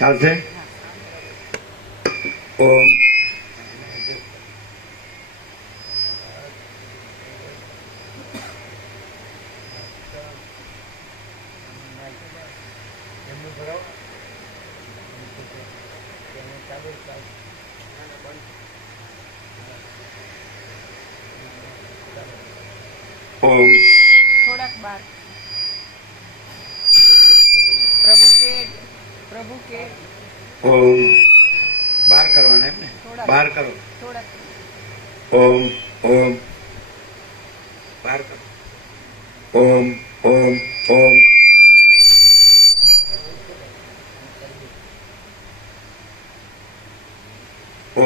ચાલશે? ઓમ ઓમ થોડાક બાર પ્રભુ કે ઓમ બહાર કરવાના એમ ને? બહાર કરો. થોડાક ઓમ ઓમ બહાર કરો. ઓમ ઓમ ઓમ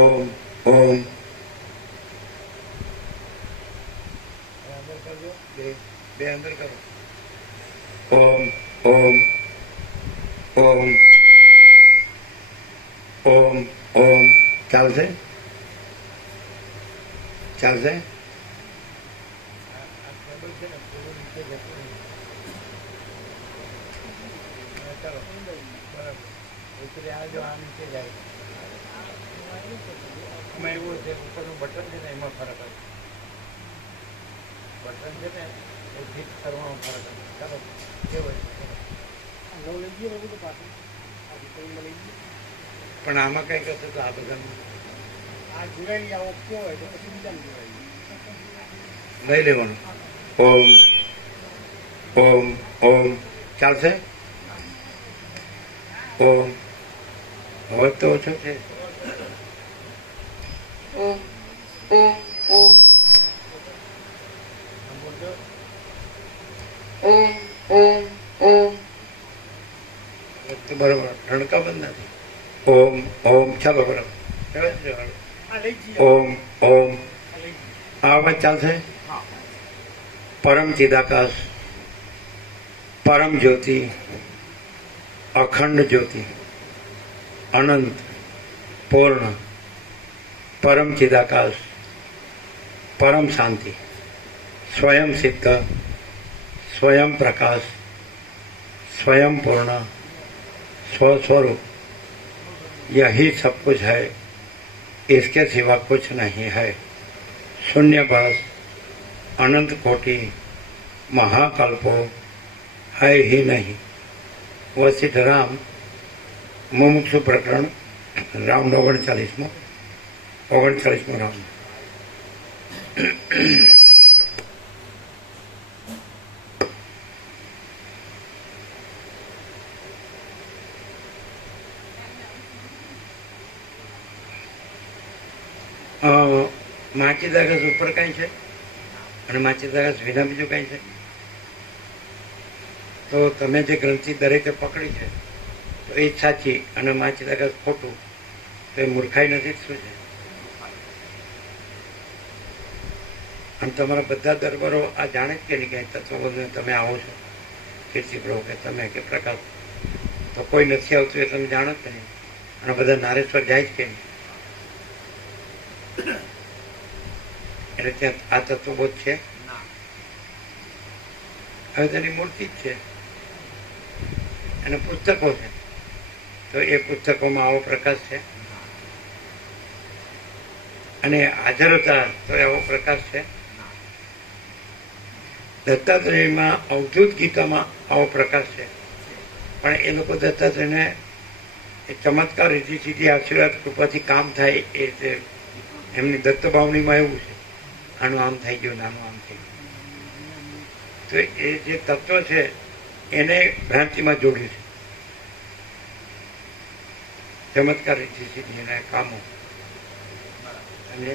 ઓમ ઓમ બે અંદર કરો. ઓમ ઓમ ઓમ ઓમ ઓમ ચાલશે? ચાલશે? એવું છે ઉપરનું બટન છે ને એમાં ફરક આવે. બટન છે ને એ ફિટ કરવામાં ફરક આવે. ચાલો કેવું પણ આમાં કઈ કરશે તો આ બધામાં લઈ લેવાનું. ઓમ ઓમ ઓમ ચાલશે? ઓમ હવે તો ઓછો છે. ઓમ ઓમ ઓમ ઓમ ઓમ ઓમ બરોબર ઠણકા બંધ નથી. ઓમ ઓમ ચાલો બરાબર. ઓમ ઓમ આ અવાજ ચાલશે? પરમ ચિદાકાશ, પરમ જ્યોતિ, અખંડ જ્યોતિ, અનંત પૂર્ણ, પરમ ચિદાકાશ, પરમ શાंति, स्वयं सिद्ध, स्वयं प्रकाश, स्वयं पूर्ण, स्वस्वरूप, यही सब कुछ है, इसके सिवा कुछ नहीं है. शून्यभास, अनंत कोटि, महाकल्पो है ही नहीं. वशिष्ठ राम मुमुक्षु प्रकरण राउंड 39 राउंड. માચી દાગસ ઉપર કઈ છે અને માચી દાગસ વિના બીજું કઈ છે? તો તમે જે ગ્રંથિ દરેકે પકડી છે તો એ સાચી અને માચી દાગસ ખોટું, તો એ મૂર્ખાઈ નથી. શું છે? અને તમારા બધા દરબારો આ જાણે જ કે નહીં કે તત્વબોધને તમે આવો છો, કીર્તિ પ્રભુ કે તમે કે પ્રકાશ, તો કોઈ નથી આવતું એ તમે જાણો જ કે નહીં. અને બધા નારેશ્વર જાય જ કે નહીં. એટલે ત્યાં આ તત્વબોધ છે. હવે તેની મૂર્તિ જ છે અને પુસ્તકો છે, તો એ પુસ્તકોમાં આવો પ્રકાશ છે અને હાજર હતા તો આવો પ્રકાશ છે. દત્તાત્રેયમાં અવધૂત ગીતામાં આવો પ્રકાશ છે, પણ એ લોકો દત્તાત્રેયને એ ચમત્કાર રીતિ સીધી આશીર્વાદ કૃપાથી કામ થાય એ રીતે એમની દત્તભાવનીમાં એવું છે, આનું આમ થઈ ગયું, નાનું આમ થઈ ગયું. તો એ જે તત્વ છે એને ભ્રાંતિમાં જોડ્યું છે, ચમત્કાર રીતિ સીધી એના કામો. અને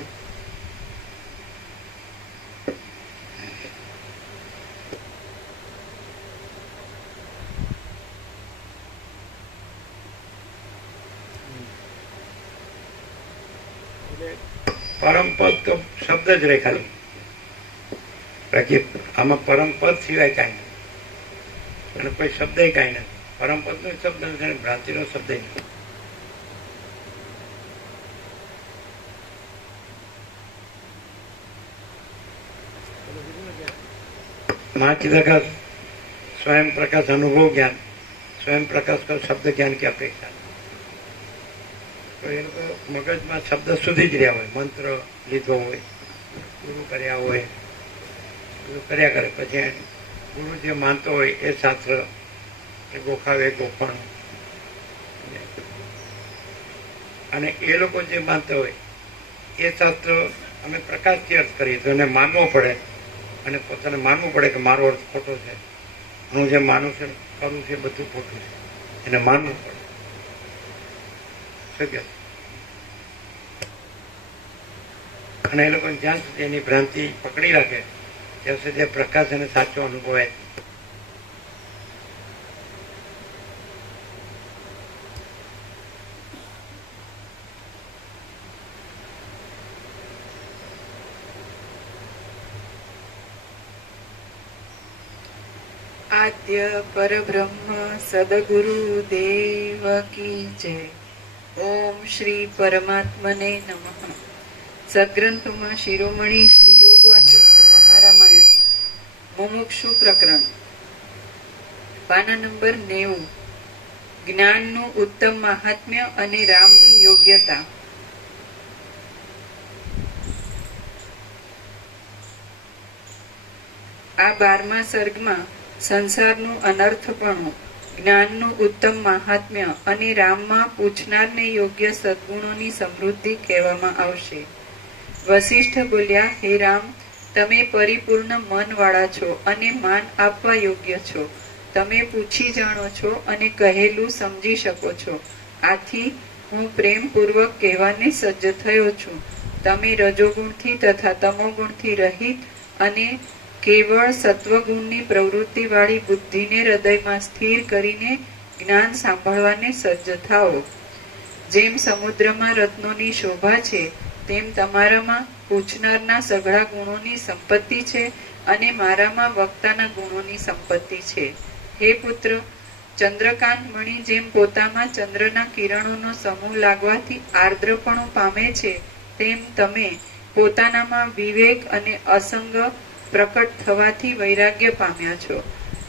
પરમપદ તો શબ્દ જ રહે ખાલી, બાકી આમાં પરમપદ સિવાય કાંઈ નથી અને કોઈ શબ્દ કાંઈ નથી. પરમપદ નો શબ્દ નથી અને ભ્રાંતિનો શબ્દ નથી. महाचिदाकाश स्वयं प्रकाश अनुभव ज्ञान, स्वयं प्रकाश का शब्द ज्ञान की अपेक्षा. તો એ લોકો મગજમાં શબ્દ સુધી જ રહ્યા હોય, મંત્ર લીધો હોય, ગુરુ કર્યા હોય, બધું કર્યા કરે. પછી ગુરુ જે માનતો હોય એ શાસ્ત્ર, એ ગોખાવે ગોખણ, અને એ લોકો જે માનતા હોય એ શાસ્ત્ર અમે પ્રકાશથી અર્થ કરીએ તો એને માનવો પડે, અને પોતાને માનવું પડે કે મારો અર્થ ખોટો છે, હું જે માનું છું કરું છું બધું ખોટું છે, એને માનવું પડે. શું કે? અને એ લોકો જ્યાં સુધી એની ભ્રાંતિ પકડી રાખે ત્યાં સુધી પ્રકાશ એને સાચો અનુભવાય. આદ્ય પરબ્રહ્મ સદગુરુ દેવ કી જય. ઓમ શ્રી પરમાત્મને નમઃ. સદગ્રંથમાં શિરોમણી શ્રી યોગવાસિષ્ઠ મહારામાયણ મુમુક્ષુ પ્રકરણ પાના નંબર 90. જ્ઞાનનું ઉત્તમ મહાત્મ્ય અને રામની યોગ્યતા. આ 12મા સર્ગમાં સંસારનું અનર્થપણું, જ્ઞાનનું ઉત્તમ મહાત્મ્ય અને રામમાં પૂછનારને યોગ્ય સદગુણોની સમૃદ્ધિ કહેવામાં આવશે. વશિષ્ઠ બોલ્યા, હે રામ, તમે પરિપૂર્ણ મનવાળા છો અને માન આપવા યોગ્ય છો. તમે પૂછી જાણો છો અને કહેલું સમજી શકો છો. આથી હું પ્રેમપૂર્વક કહેવાને સજ્જ થયો છું. તમે રજોગુણથી તથા તમોગુણથી રહિત અને કેવળ સત્વગુણની પ્રવૃત્તિવાળી બુદ્ધિને હૃદયમાં સ્થિર કરીને જ્ઞાન સાંભળવાને સજ્જ થાઓ. જેમ સમુદ્રમાં રત્નોની શોભા છે તેમ તમારામાં પૂછનારના સઘળા ગુણોની સંપત્તિ છે અને મારામાં વક્તાના ગુણોની સંપત્તિ છે. હે પુત્ર, ચંદ્રકાંત મણિ જેમ પોતામાં ચંદ્રના કિરણોનો સમૂહ લાગવાથી આર્દ્રપણું પામે છે, તેમ તમે પોતાનામાં વિવેક અને અસંગ પ્રકટ થવાથી વૈરાગ્ય પામ્યા છો.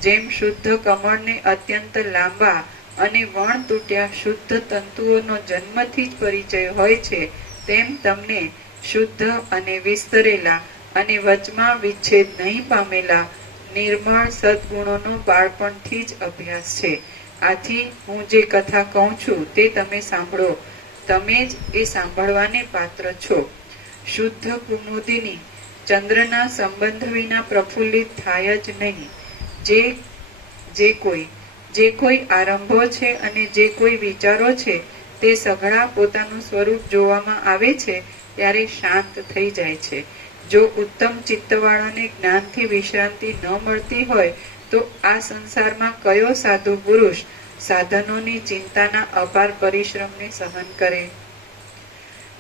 જેમ શુદ્ધ કમળને અત્યંત લાંબા અને વણ તૂટ્યા શુદ્ધ તંતુઓનો જન્મથી જ પરિચય હોય છે, તેમ તમને શુદ્ધ અને વિસ્તરેલા અને વચમાં વિચ્છેદ નહીં પામેલા નિર્મળ સદગુણોનો બાળપણથી જ અભ્યાસ છે. આથી હું જે કથા કહું છું તે તમે સાંભળો. તમે જ એ સાંભળવાને પાત્ર છો. શુદ્ધ કુમુદિની ચંદ્રના સંબંધ વિના પ્રફુલ્લિત થાય જ નહીં. જે કોઈ આરંભો છે અને જે કોઈ વિચારો છે તે સઘળા પોતાનું સ્વરૂપ જોવામાં આવે છે ત્યારે શાંત થઈ જાય છે. જો ઉત્તમ ચિત્તવાળાને જ્ઞાનથી વિશ્રાંતિ ન મળતી હોય તો આ સંસારમાં કયો સાધુ પુરુષ સાધનોની ચિંતાના અપાર પરિશ્રમને સહન કરે?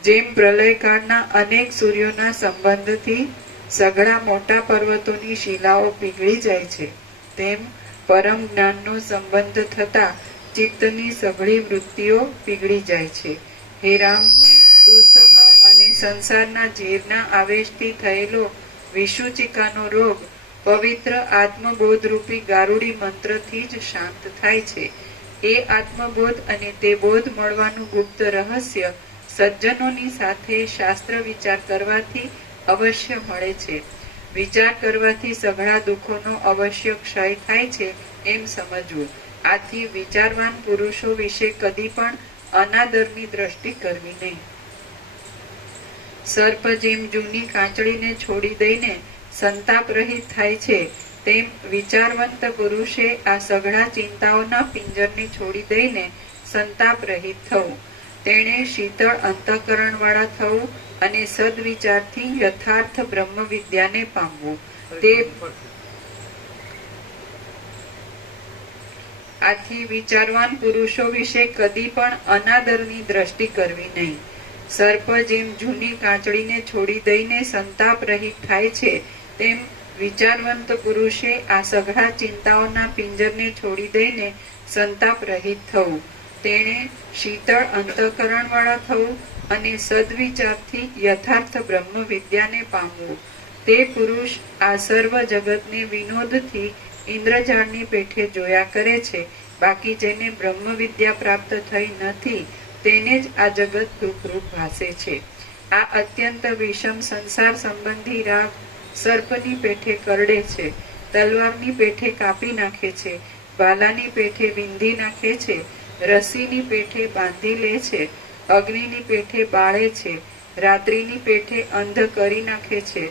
જેમ પ્રલયકાળના અનેક સૂર્યોના સંબંધથી સઘળા મોટા પર્વતોની શિલાઓ પીગળી જાય છે, તેમ પરમ જ્ઞાનનો સંબંધ થતા ચિત્તની સઘળી વૃત્તિઓ પીગળી જાય છે. હે રામ, દુઃસહ અને સંસારના ઝેરના આવેશથી થયેલો વિષુચિકાનો રોગ પવિત્ર આત્મબોધરૂપી ગારુડી મંત્રથી જ શાંત થાય છે. એ આત્મબોધ અને તે બોધ મળવાનું ગુપ્ત રહસ્ય સજ્જનોની સાથે શાસ્ત્ર વિચાર કરવાથી અવશ્ય મળે છે. વિચાર કરવાથી સઘળા દુઃખોનો અવશ્ય ક્ષય થાય છે એમ સમજવું. આથી વિચારવાન પુરુષો વિશે કદી પણ અનાદરની દ્રષ્ટિ કરવી નહીં. સર્પ જેમ જૂની કાંચળીને છોડી દઈને સંતાપ રહિત થાય છે, તેમ વિચારવંત પુરુષે આ સઘળા ચિંતાઓના પિંજરને છોડી દઈને સંતાપ રહિત થવું. તેણે શીતળ અંતઃકરણ વાળા થવું અને સદવિચારથી યથાર્થ બ્રહ્મ વિદ્યાને પામવું. આથી વિચારવાન પુરુષો વિશે કદી પણ અનાદરની દ્રષ્ટિ કરવી નહીં. સર્પ જેમ જૂની કાંચળીને છોડી દઈને સંતાપ રહિત થાય છે, તેમ વિચારવંત પુરુષે આ સઘળા ચિંતાઓના પિંજરને છોડી દઈને સંતાપ રહિત થવું. તેણે શીતળ અંતઃકરણ વાળા થવું અને સદવિચારથી યથાર્થ બ્રહ્મ વિદ્યાને પામવું. તે પુરુષ આ સર્વ જગતને વિનોદથી ઇન્દ્રજાળની પેઠે જોયા કરે છે. બાકી જેને બ્રહ્મ વિદ્યા પ્રાપ્ત થઈ નથી તેને જ આ જગત દુઃખરૂપ ભાસે છે. આ અત્યંત વિષમ સંસાર સંબંધી રાગ સર્પની પેઠે કરડે છે, તલવારની પેઠે કાપી નાખે છે, ભાલાની પેઠે વિંધી નાખે છે, રસીની પેઠે બાંધી લે છે, અગ્નિની પેઠે બાળે છે, રાત્રિની પેઠે અંધ કરી નાખે છે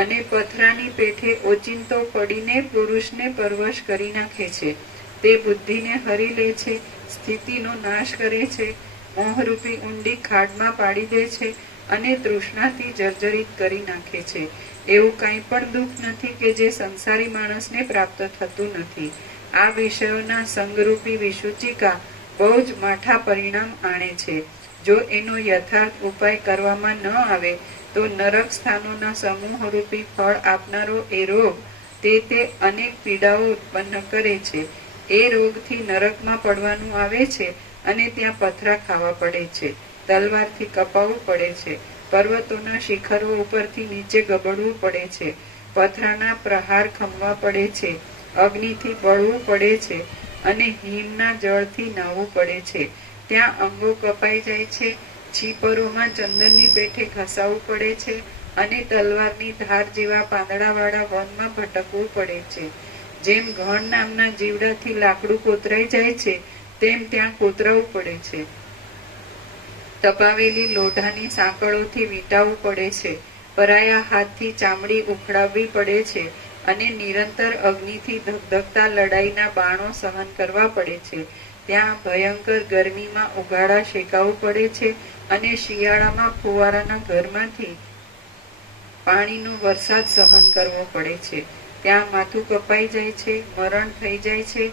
અને પથરાની પેઠે ઓચિંતો પડીને પુરુષને પરવશ કરી નાખે છે. તે બુદ્ધિને હરી લે છે, સ્થિતિનો નાશ કરે છે, મોહરૂપી ઊંડી ખાડમાં પાડી દે છે અને તૃષ્ણાથી જર્જરિત કરી નાખે છે. એવું કંઈ પણ દુઃખ નથી કે જે સંસારી માણસને પ્રાપ્ત થતું નથી. આ વિષયોના સંગરૂપી વિસૂચિકા બહુ જ માઠા પરિણામ આણે છે. જો એનો યથાર્થ ઉપાય કરવામાં ન આવે તો નરક સ્થાનોના સમૂહરૂપી ફળ આપનારો એ રોગ તે અનેક પીડાઓ ઉત્પન્ન કરે છે. એ રોગથી નરકમાં પડવાનું આવે છે અને ત્યાં પથરા ખાવા પડે છે, તલવારથી કપાવવું પડે છે, પર્વતોના શિખરો ઉપરથી નીચે ગબડવું પડે છે, પથરાના પ્રહાર ખમવા પડે છે, અગ્નિથી બળવું પડે છે અને હિમના જળથી નાહવું પડે છે. ત્યાં અંગો કપાઈ જાય છે, છીપરોમાં ચંદનની પેઠે ઘસાવવું પડે છે અને તલવારની ધાર જેવા પાંદડાવાળા વનમાં ભટકવું પડે છે. જેમ ઘણ નામના જીવડાથી લાકડું કોતરાઈ જાય છે તેમ ત્યાં કોતરાવું પડે છે. તપાવેલી લોઢાની સાંકળોથી વીંટાવવું પડે છે, પરાયા હાથથી ચામડી ઉખડાવવી પડે છે અને નિરંતર અગ્નિથી ધગધગતા લડાઈના બાણો સહન કરવા પડે છે. ત્યાં ભયંકર ગરમીમાં ઉઘાડા શેકાવવું પડે છે અને શિયાળામાં ફુવારાના ઘરમાંથી પાણીનો વરસાદ સહન કરવો પડે છે. ત્યાં માથું કપાઈ જાય છે, મરણ થઈ જાય છે,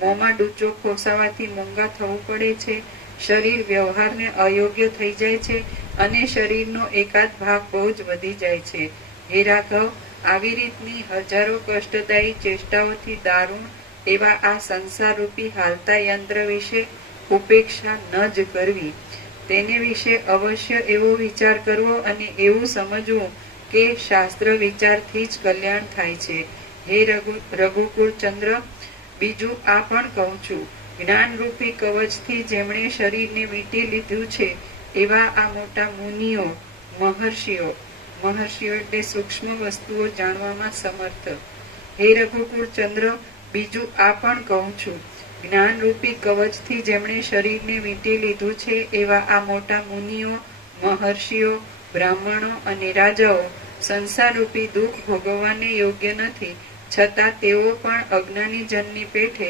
મોંમાં ડૂચો ખોસાવાથી મૂંગા થવું પડે છે, શરીર વ્યવહારને અયોગ્ય થઈ જાય છે અને શરીરનો એકાદ ભાગ બહુ જ વધી જાય છે. હે રાઘવ, આવી રીતની હજારો કષ્ટદાયી ચેષ્ટાઓથી દારૂણ એવા આ સંસારરૂપી હાલતા યંત્ર વિશે ઉપેક્ષા ન જ કરવી. તેને વિશે અવશ્ય એવો વિચાર કરવો અને એવું સમજવું કે શાસ્ત્ર વિચારથી જ કલ્યાણ થાય છે. હે રઘુકુળ ચંદ્ર, બીજું આ પણ કહું છું, જ્ઞાનરૂપી કવચથી જેમણે શરીરને વીંટી લીધું છે એવા આ મોટા મુનિઓ, મહર્ષિઓ એટલે સૂક્ષ્મ વસ્તુઓ જાણવામાં સમર્થ. હે રઘુકુળ ચંદ્ર, બીજું આ પણ કહું છું, જ્ઞાનરૂપી કવચથી જેમણે શરીરને વીંટી લીધું છે એવા આ મોટા મુનિઓ, મહર્ષિઓ, બ્રાહ્મણો અને રાજાઓ સંસારરૂપી દુઃખ ભોગવવાને યોગ્ય નથી, છતાં તેઓ પણ અજ્ઞાની જનની પેઠે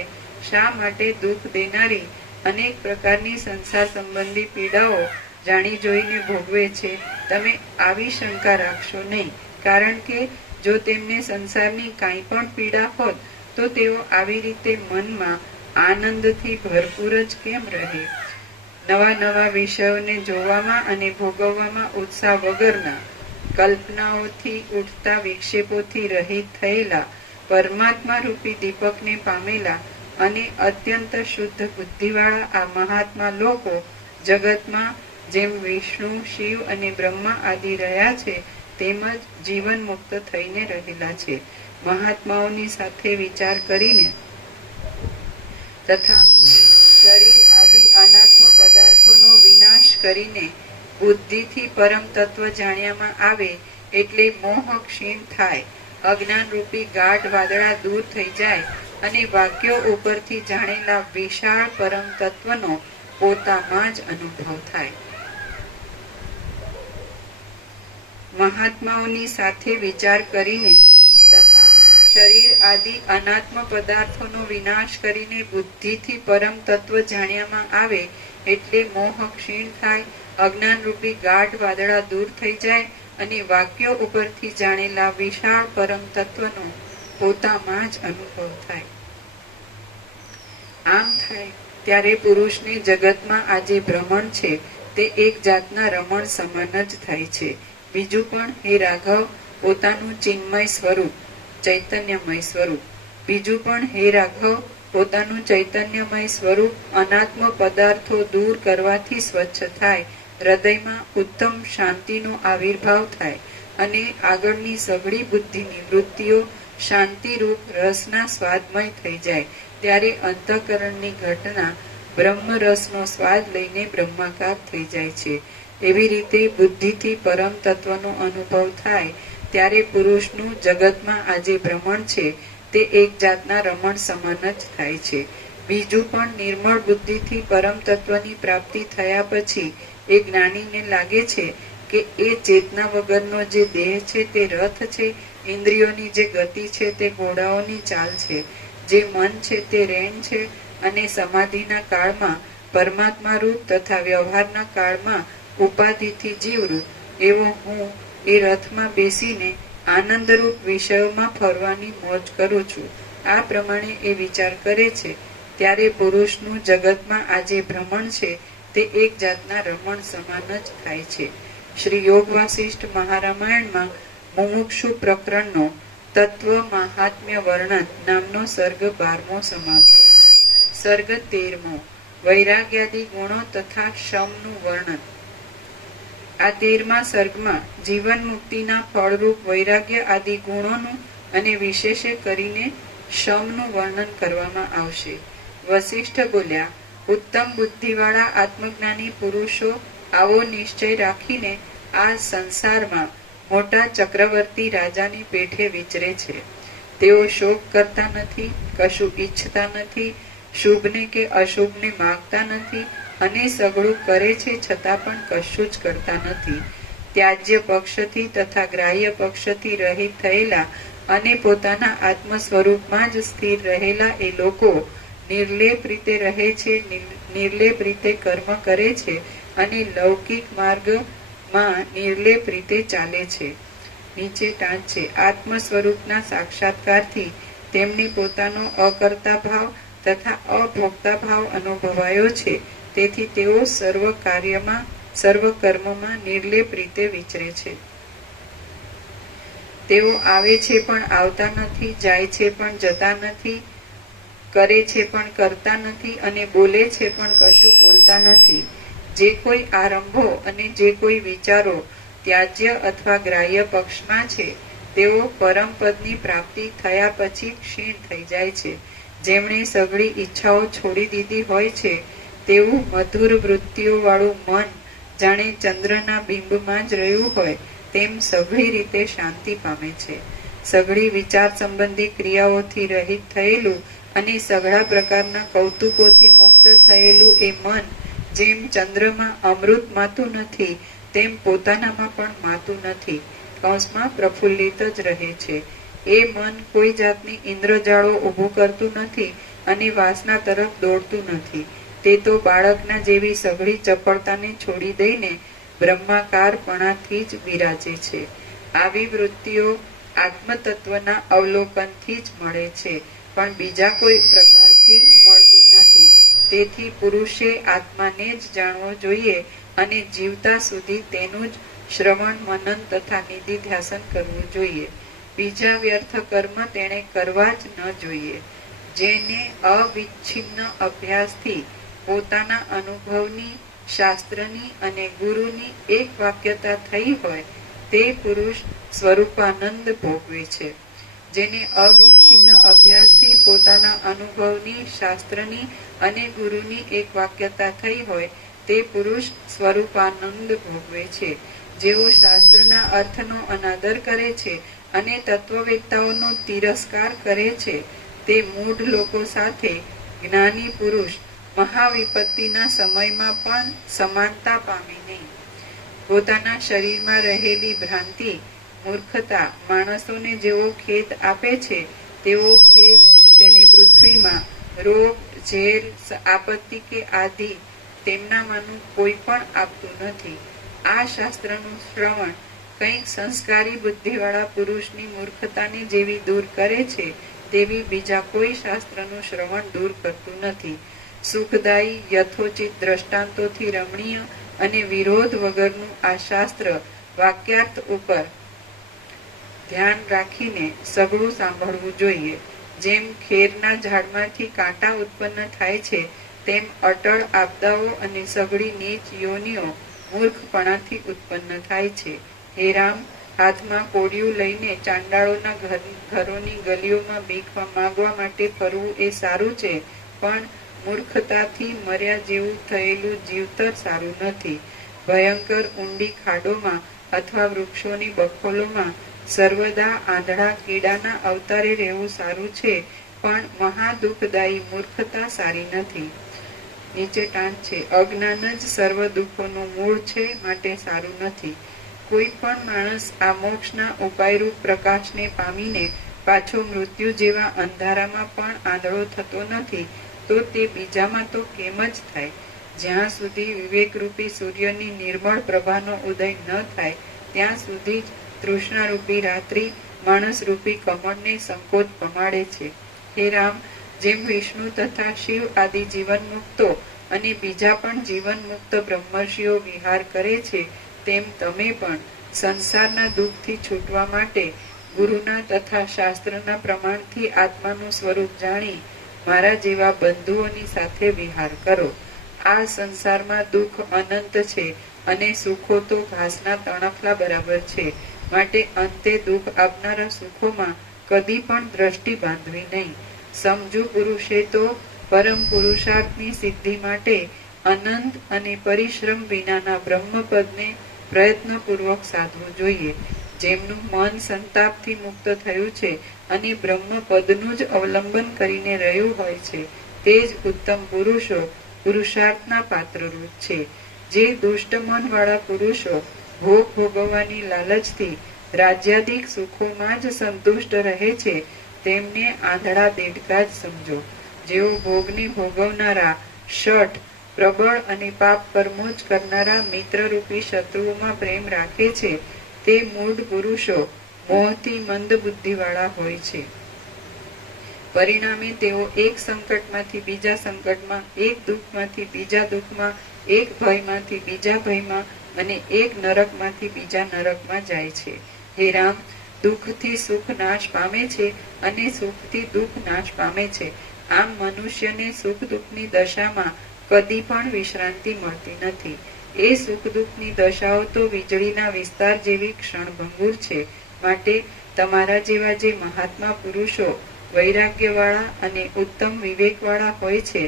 શા માટે દુઃખ દેનારી અનેક પ્રકારની સંસાર સંબંધી પીડાઓ જાણી જોઈને ભોગવે છે. તમે આવી શંકા રાખશો નહીં, કારણ કે જો તેમને સંસારની કાંઈ પણ પીડા હોત તો તેઓ આવી રીતે મનમાં આનંદથી ભરપૂર જ કેમ રહે? નવા નવા વિષયોને જોવામાં અને ભોગવવામાં ઉત્સાહ વગરના, કલ્પનાઓથી ઉઠતા વિક્ષેપોથી રહિત થયેલા, પરમાત્મા રૂપી દીપકને પામેલા અને અત્યંત શુદ્ધ બુદ્ધિવાળા આ મહાત્મા લોકો જગતમાં જેમ વિષ્ણુ, શિવ અને બ્રહ્મા આદિ રહ્યા છે તેમજ જીવન મુક્ત થઈને રહેલા છે. મહાત્માઓની સાથે વિચાર કરીને તથા શરીર આદિ અનાત્મ પદાર્થોનો વિનાશ કરીને બુદ્ધિથી પરમ તત્વ જાણ્યામાં આવે એટલે મોહ ક્ષીણ થાય, અજ્ઞાન રૂપી ગાઢ વાદળા દૂર થઈ જાય અને વાક્યો ઉપરથી જાણેલા વિશાળ પરમ તત્વનો પોતામાં જ અનુભવ થાય. મહાત્માઓની સાથે વિચાર કરીને તથા શરીર આદિ અનાત્મ પદાર્થોનો વિનાશ કરીને બુદ્ધિથી પરમ તત્વ જાણ્યામાં આવે એટલે મોહ ક્ષીણ થાય, અજ્ઞાન રૂપી ગાઢ વાદળા દૂર થઈ જાય અને વાક્યો ઉપરથી જાણેલા વિશાળ પરમ તત્વનો પોતામાં જ અનુભવ થાય. આમ થાય ત્યારે પુરુષને જગતમાં આ જે ભ્રમણ છે તે એક જાતના રમણ સમાન જ થાય છે. બીજું પણ હે રાઘવ, પોતાનું ચિન્મય સ્વરૂપ, ચૈતન્યમય સ્વરૂપ, બીજું પણ હે રાઘવ, પોતાનું ચૈતન્યમય સ્વરૂપ અનાત્મ પદાર્થો દૂર કરવાથી સ્વચ્છ થાય, હૃદયમાં ઉત્તમ શાંતિનો આવિર્ભાવ થાય અને આગળની સઘળી બુદ્ધિની વૃત્તિઓ શાંતિરૂપ રસના સ્વાદમય થઈ જાય ત્યારે અંતઃકરણની ઘટના બ્રહ્મરસનો સ્વાદ લઈને બ્રહ્માકાર થઈ જાય છે. એવી રીતે બુદ્ધિથી પરમ તત્વનો અનુભવ થાય ત્યારે પુરુષનું જગતમાં આજે ભ્રમણ છે તે એક જાતના રમણ સમાન જ થાય છે. બીજું પણ નિર્મળ બુદ્ધિથી પરમ તત્વની પ્રાપ્તિ થયા પછી એ જ્ઞાનીને લાગે છે કે એ ચેતના વગરનો જે દેહ છે તે રથ છે, ઇન્દ્રિયોની જે ગતિ છે તે ઘોડાઓની ચાલ છે, જે મન છે તે રેણ છે, અને સમાધિના કાળમાં પરમાત્મા રૂપ તથા વ્યવહારના કાળમાં ઉપાધિથી જીવરૂપ એવો હું એ રથમાં બેસીને આનંદરૂપ વિષયોમાં ફરવાની મોજ કરું છું. આ પ્રમાણે એ વિચાર કરે છે ત્યારે પુરુષનું જગતમાં આજે ભ્રમણ છે તે એક જાતના રમણ સમાન જ થાય છે. શ્રી યોગ વાસિષ્ઠ મહારામાયણમાં મુમુક્ષુ પ્રકરણનો તત્વ મહાત્મ્ય વર્ણન નામનો સર્ગ 12મો સમાપ્ત. સર્ગ 13મો વૈરાગ્યાદિ ગુણો તથા શમનું વર્ણન. આ 13મા સર્ગમાં જીવન મુક્તિના ફળરૂપ વૈરાગ્ય આદિ ગુણોનું અને વિશેષે કરીને શમનું વર્ણન કરવામાં આવશે. વસિષ્ઠ બોલ્યા, ઉત્તમ બુદ્ધિવાળા આત્મજ્ઞાની પુરુષો આવો નિશ્ચય રાખીને આ સંસારમાં મોટા ચક્રવર્તી રાજાની પેઠે વિચરે છે. તેઓ શોક કરતા નથી, કશું ઈચ્છતા નથી, શુભને કે અશુભને માગતા નથી, અને સગળું કરે છે છતાં પણ કશું જ કરતા નથી. ત્યાજ્ય પક્ષથી તથા ગ્રાહ્ય પક્ષથી રહિત થયેલા અને પોતાના આત્મ સ્વરૂપમાં જ સ્થિર રહેલા એ લોકો નિર્લેપ રીતે રહે છે, નિર્લેપ રીતે કર્મ કરે છે અને લૌકિક માર્ગમાં નિર્લેપ રીતે ચાલે છે. નીચે ટાંચ છે. આત્મ સ્વરૂપના સાક્ષાત્કારથી તેમને પોતાનો અકર્તા ભાવ તથા અભોક્તા ભાવ અનુભવાયો છે. તેથી તેઓ સર્વ કાર્યમાં સર્વ કર્મમાં નિર્લેપ રીતે વિચરે છે. તેઓ આવે છે પણ આવતા નથી, જાય છે પણ જતા નથી, કરે છે પણ કરતા નથી, અને બોલે છે પણ કશું બોલતા નથી. જે કોઈ આરંભો અને જે કોઈ વિચારો ત્યાજ્ય અથવા ગ્રાહ્ય પક્ષમાં છે તેઓ પરમપદની પ્રાપ્તિ થયા પછી ક્ષીણ થઈ જાય છે. જેમણે સઘળી ઈચ્છાઓ છોડી દીધી હોય છે તેવું મધુર વૃત્તિઓ વાળું મન જાણે ચંદ્રના બિંબમાં જ રહ્યું હોય તેમ સઘળી રીતે શાંતિ પામે છે. સઘળી વિચાર સંબંધી ક્રિયાઓથી રહિત થયેલું અને સઘળા પ્રકારના કૌતુકોથી મુક્ત થયેલું એ મન જેમ ચંદ્રમાં અમૃત માતું નથી તેમ પોતાનામાં પણ માતું નથી, કૌંસમાં પ્રફુલ્લિત જ રહે છે. એ મન કોઈ જાતની ઇન્દ્રજાળો ઊભું કરતું નથી અને વાસના તરફ દોડતું નથી. તે તો બાળકના જેવી સઘળી ચપળતાને છોડી દઈને બ્રહ્માકારપણાથી જ બિરાજે છે. આવી વૃત્તિઓ આત્મતત્વના અવલોકનથી જ મળે છે, પણ બીજા કોઈ પ્રકારથી મળતી નથી. તેથી પુરુષે આત્માને જ જાણવો જોઈએ અને જીવતા સુધી તેનું જ શ્રવણ, મનન તથા નિધિધ્યાસન કરવું જોઈએ. બીજા વ્યર્થ કર્મ તેણે કરવા જ ન જોઈએ. જેને અવિચ્છિન્ન અભ્યાસથી પોતાના અનુભવની, શાસ્ત્રની અને ગુરુની એક વાક્યતા થઈ હોય તે પુરુષ સ્વરૂપાનંદ ભોગવે છે. જેને અવિચ્છિન્ન અભ્યાસથી પોતાના અનુભવની, શાસ્ત્રની અને ગુરુની એક વાક્યતા થઈ હોય તે પુરુષ સ્વરૂપાનંદ ભોગવે છે. જેઓ શાસ્ત્રના અર્થનો અનાદર કરે છે અને તત્વવેત્તાઓનો તિરસ્કાર કરે છે તે મૂઢ લોકો સાથે જ્ઞાની પુરુષ મહાવિપત્તિના સમયમાં પણ સમાનતા પામે નહીં. પોતાના શરીરમાં રહેલી ભ્રાંતિ, મૂર્ખતા માણસોને જેવો ખેદ આપે છે તેવો ખેદ તેને પૃથ્વીમાં રોગ, ઝેર, આપત્તિ કે આદિ તેમનામાંનું કોઈ પણ આપતું નથી. આ શાસ્ત્રનું શ્રવણ કંઈક સંસ્કારી બુદ્ધિવાળા પુરુષની મૂર્ખતાને જેવી દૂર કરે છે તેવી બીજા કોઈ શાસ્ત્રનું શ્રવણ દૂર કરતું નથી. સુખદાયી, યથોચિત દ્રષ્ટાંતોથી રમણીય અને વિરોધ વગરનું આ શાસ્ત્ર વાક્યાર્થ ઉપર ધ્યાન રાખીને સઘળું સાંભળવું જોઈએ. જેમ ખેરના ઝાડમાંથી કાંટા ઉત્પન્ન થાય છે તેમ અટળ આપદાઓ અને સઘળી નીચ યોનિઓ મૂર્ખપણાથી ઉત્પન્ન થાય છે. હે રામ, હાથમાં કોડિયું લઈને ચાંડાળોના ઘરોની ગલીઓમાં ભીખ માંગવા માટે ફરવું એ સારું છે, પણ મૂર્ખતાથી મર્યા જેવું થયેલું જીવતર સારું નથી. ભયંકર ઊંડી ખાડોમાં અથવા વૃક્ષોની બખોલોમાં સર્વદા આંધળા કીડાના અવતારે રહેવું સારું છે, પણ મહાદુઃખદાયી મૂર્ખતા સારી નથી. નીચે ટાંચ છે. અજ્ઞાન જ સર્વ દુઃખોનું મૂળ છે, માટે સારું નથી. કોઈ પણ માણસ આ મોક્ષના ઉપાયરૂપ પ્રકાશને પામીને પાછો મૃત્યુ જેવા અંધારામાં પણ આંધળો થતો નથી, તો તે બીજામાં તો કેમ જ થાય? જ્યાં સુધી વિવેકરૂપી સૂર્યની નિર્મળ પ્રભાનો ઉદય ન થાય, ત્યાં સુધી જ તૃષ્ણારૂપી રાત્રિ માણસરૂપી કમળને સંકોચ પમાડે છે. હે રામ, જેમ વિષ્ણુ તથા શિવ આદિ જીવન મુક્તો અને બીજા પણ જીવન મુક્ત બ્રહ્મર્ષિઓ વિહાર કરે છે, તેમ તમે પણ સંસારના દુઃખથી છૂટવા માટે ગુરુના તથા શાસ્ત્રના પ્રમાણથી આત્માનું સ્વરૂપ જાણી મારા જેવા બંધુઓની સાથે વિહાર કરો. આ સંસારમાં દુઃખ અનંત છે અને સુખો તો ઘાસના તણખલા બરાબર છે, માટે અંતે દુઃખ આપનારા સુખોમાં કદી પણ દ્રષ્ટિ બાંધવી નહીં. સમજુ પુરુષે તો પરમ પુરુષાર્થની સિદ્ધિ માટે અનંત અને પરિશ્રમ વિનાના બ્રહ્મપદને પ્રયત્નપૂર્વક સાધવું જોઈએ. જેમનું મન સંતાપથી મુક્ત થયું છે અને બ્રહ્મપદનું જ અવલંબન કરીને રહ્યું હોય છે, તે જ ઉત્તમ પુરુષો પુરુષાર્થના પાત્રરૂપ છે. જે દુષ્ટ મનવાળા પુરુષો ભોગ ભોગવવાની લાલચથી રાજ્યાદિક સુખોમાં જ સંતુષ્ટ રહે છે, તેમને આંધળા દેડકા જ સમજો. જેઓ ભોગને ભોગવનારા શઠ, પ્રબળ અને પાપ કર્મો જ કરનારા મિત્રરૂપી શત્રુઓમાં પ્રેમ રાખે છે, તે મૂઢ પુરુષો મોહથી મંદ બુદ્ધિવાળા હોય છે. પરિણામે તેઓ એક સંકટમાંથી બીજા સંકટમાં, એક દુઃખમાંથી બીજા દુઃખમાં, એક ભયમાંથી બીજા ભયમાં અને એક નરકમાંથી બીજા નરકમાં જાય છે. હે રામ, દુઃખથી સુખ નાશ પામે છે અને સુખથી દુઃખ નાશ પામે છે. આમ મનુષ્યને સુખ દુઃખની દશામાં કદી પણ વિશ્રાંતિ મળતી નથી. એ સુખ દુઃખની દશાઓ તો વીજળીના વિસ્તાર જેવી ક્ષણભંગુર છે, માટે તમારા જેવા જે મહાત્મા પુરુષો વૈરાગ્યવાળા અને ઉત્તમ વિવેકવાળા હોય છે,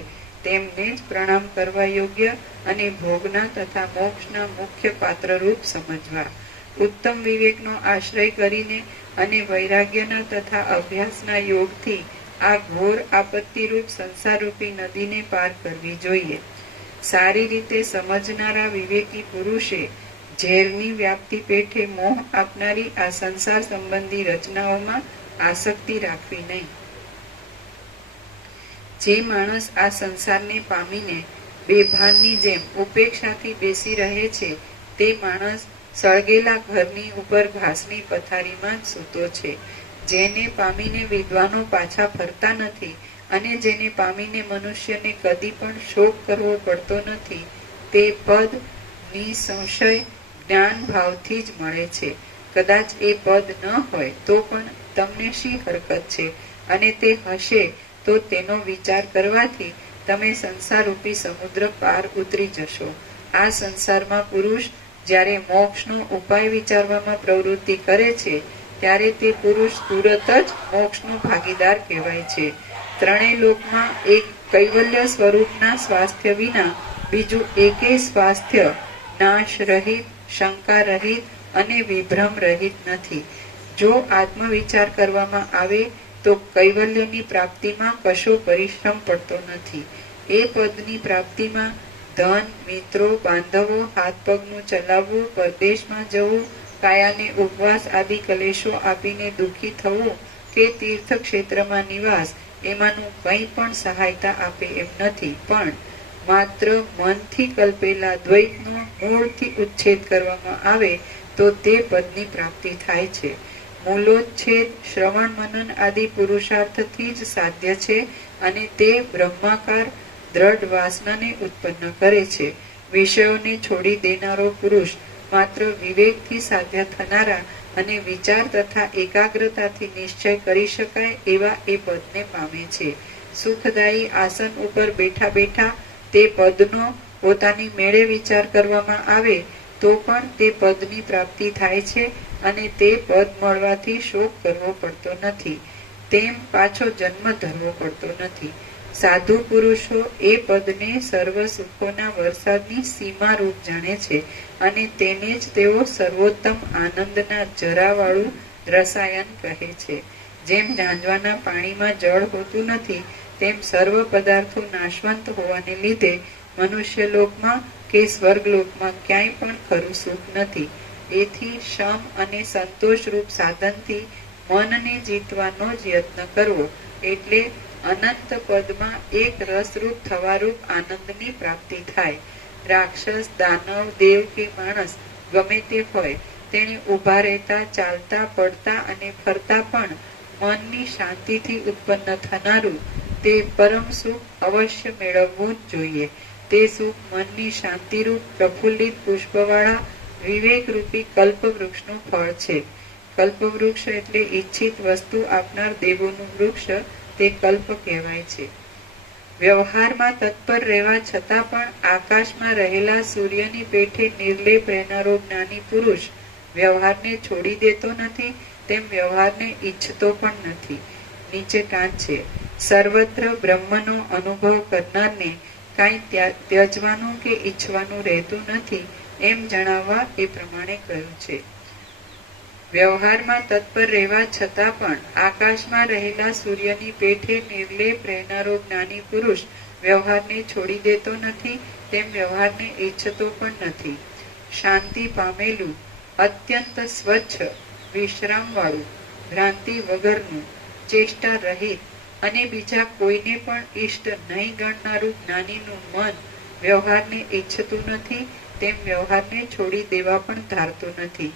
તેમને જ પ્રણામ કરવા યોગ્ય અને ભોગના તથા મોક્ષના મુખ્ય પાત્રરૂપ સમજવા. ઉત્તમ વિવેકનો આશ્રય કરીને અને વૈરાગ્યના તથા અભ્યાસના યોગથી આ ઘોર આપત્તિરૂપ સંસારરૂપી નદીને પાર કરવી જોઈએ. સારી રીતે સમજનારા વિવેકી પુરુષે ઝેરની વ્યાપ્તિ પેઠે મોહ આપનારી આ સંસાર સંબંધી રચનાઓમાં આસક્તિ રાખવી નહીં. જે માણસ આ સંસારને પામીને બેભાનની જેમ ઉપેક્ષાથી બેસી રહે છે, તે માણસ સળગેલા ઘરની ઉપર ઘાસની પથારીમાં જ સૂતો છે. જેને પામીને વિદ્વાનો પાછા ફરતા નથી અને જેને પામીને મનુષ્યને કદી પણ શોક કરવો પડતો નથી, તે પદ નિસંશય જ્ઞાન ભાવથી જ મળે છે. કદાચ એ પદ ન હોય તો પણ તમને શી હરકત છે, અને તે હશે તો તેનો વિચાર કરવાથી તમે સંસારરૂપી સમુદ્ર પાર ઉતરી જશો. આ સંસારમાં પુરુષ જ્યારે મોક્ષનો ઉપાય વિચારવામાં પ્રવૃત્તિ કરે છે, ત્યારે તે પુરુષ તુરત જ મોક્ષનો ભાગીદાર કહેવાય છે. ત્રણેય લોકમાં એક કૈવલ્ય સ્વરૂપના સ્વાસ્થ્ય વિના બીજું એકેય સ્વાસ્થ્ય નાશ રહિત, શંકા રહિત અને વિભ્રમ રહિત નથી. જો આત્મવિચાર કરવામાં આવે તો કૈવલ્યની પ્રાપ્તિમાં કશો પરિશ્રમ પડતો નથી. એ પદની પ્રાપ્તિમાં ધન, મિત્રો, બાંધવો, હાથ પગનું ચલાવવું, પરદેશમાં જવું, કાયાને ઉપવાસ આદિ કલેશો આપીને દુઃખી થવું કે તીર્થ ક્ષેત્રમાં નિવાસ, એમાંનું કંઈ પણ સહાયતા આપે એમ નથી. પણ માત્ર મનથી કલ્પેલા દ્વૈતનો મૂળથી ઉચ્છેદ કરવામાં આવે તો તે પદની પ્રાપ્તિ થાય છે. મૂલોચ્છેદ શ્રવણ મનન આદિ પુરુષાર્થથી જ સાધ્ય છે અને તે બ્રહ્માકાર દ્રઢ વાસનાને ઉત્પન્ન કરે છે. વિષયોને છોડી દેનારો પુરુષ માત્ર વિવેકથી સાધ્ય થનારા અને વિચાર તથા એકાગ્રતાથી નિશ્ચય કરી શકાય એવા એ પદને પામે છે. સુખદાયી આસન ઉપર બેઠા બેઠા તે પદનો પોતાની મેળે વિચાર કરવામાં આવે તો પણ તે પદની પ્રાપ્તિ થાય છે અને તે પદ મળવાથી શોક કરવો પડતો નથી, તેમ પાછો જન્મ ધરવો પડતો નથી. સાધુ પુરુષો એ પદને સર્વ સુખોના વરસાદની સીમા રૂપ જાણે છે અને તેને જ તેઓ સર્વોત્તમ આનંદના જરાવાળું રસાયન કહે છે. જેમ ઝાંઝવાના પાણીમાં જળ હોતું નથી તેમ સર્વ પદાર્થો નાશવંત હોવાને લીધે મનુષ્યલોકમાં કે સ્વર્ગલોકમાં ક્યાંય પણ ખરું સુખ નથી. એથી શમ અને સંતોષ રૂપ સાધનથી મનને જીતવાનો જ યત્ન કરવો એટલે અનંત પદમાં એક રસરૂપ થવારૂપ આનંદની પ્રાપ્તિ થાય. રાક્ષસ, દાનવ, દેવ કે માણસ ગમે તે હોય તેણે ઊભા રહેતા, ચાલતા, પડતા અને ફરતા પણ મનની શાંતિથી ઉત્પન્ન થનારું તે પરમ સુખ અવશ્ય મેળવવું જ જોઈએ. તે સુખ મનની શાંતિરૂપ પ્રફુલ્લિત પુષ્પવાળા વિવેકરૂપી કલ્પવૃક્ષનું ફળ છે. કલ્પવૃક્ષ એટલે ઈચ્છિત વસ્તુ આપનાર દેવોનું વૃક્ષ, તે કલ્પ કહેવાય છે. વ્યવહારમાં તત્પર રહેવા છતાં પણ આકાશમાં રહેલા સૂર્યની પેઠે નિર્લેપ રહેનારો જ્ઞાની પુરુષ વ્યવહારને છોડી દેતો નથી તેમ વ્યવહારને ઈચ્છતો પણ નથી. નીચે ટાંચ છે. સર્વત્ર બ્રહ્મનો અનુભવ કરનારને કાંઈ ત્યજવાનું કે ઈચ્છવાનું રહેતું નથી એમ જણાવવા એ પ્રમાણે કહ્યું છે. વ્યવહારમાં તત્પર રહેવા છતાં પણ આકાશમાં રહેલા સૂર્યની પેઠે નિર્લેપ રહેનારો જ્ઞાની પુરુષ વ્યવહારને છોડી દેતો નથી તેમ વ્યવહારને ઈચ્છતો પણ નથી. શાંતિ પામેલું, અત્યંત સ્વચ્છ, વિશ્રામવાળું, ભ્રાંતિ વગરનું, ચેષ્ટા રહિત અને બીજા કોઈને પણ ઈષ્ટ નહીં ગણનારું જ્ઞાનીનું મન વ્યવહારને ઈચ્છતું નથી તેમ વ્યવહારને છોડી દેવા પણ ધારતું નથી.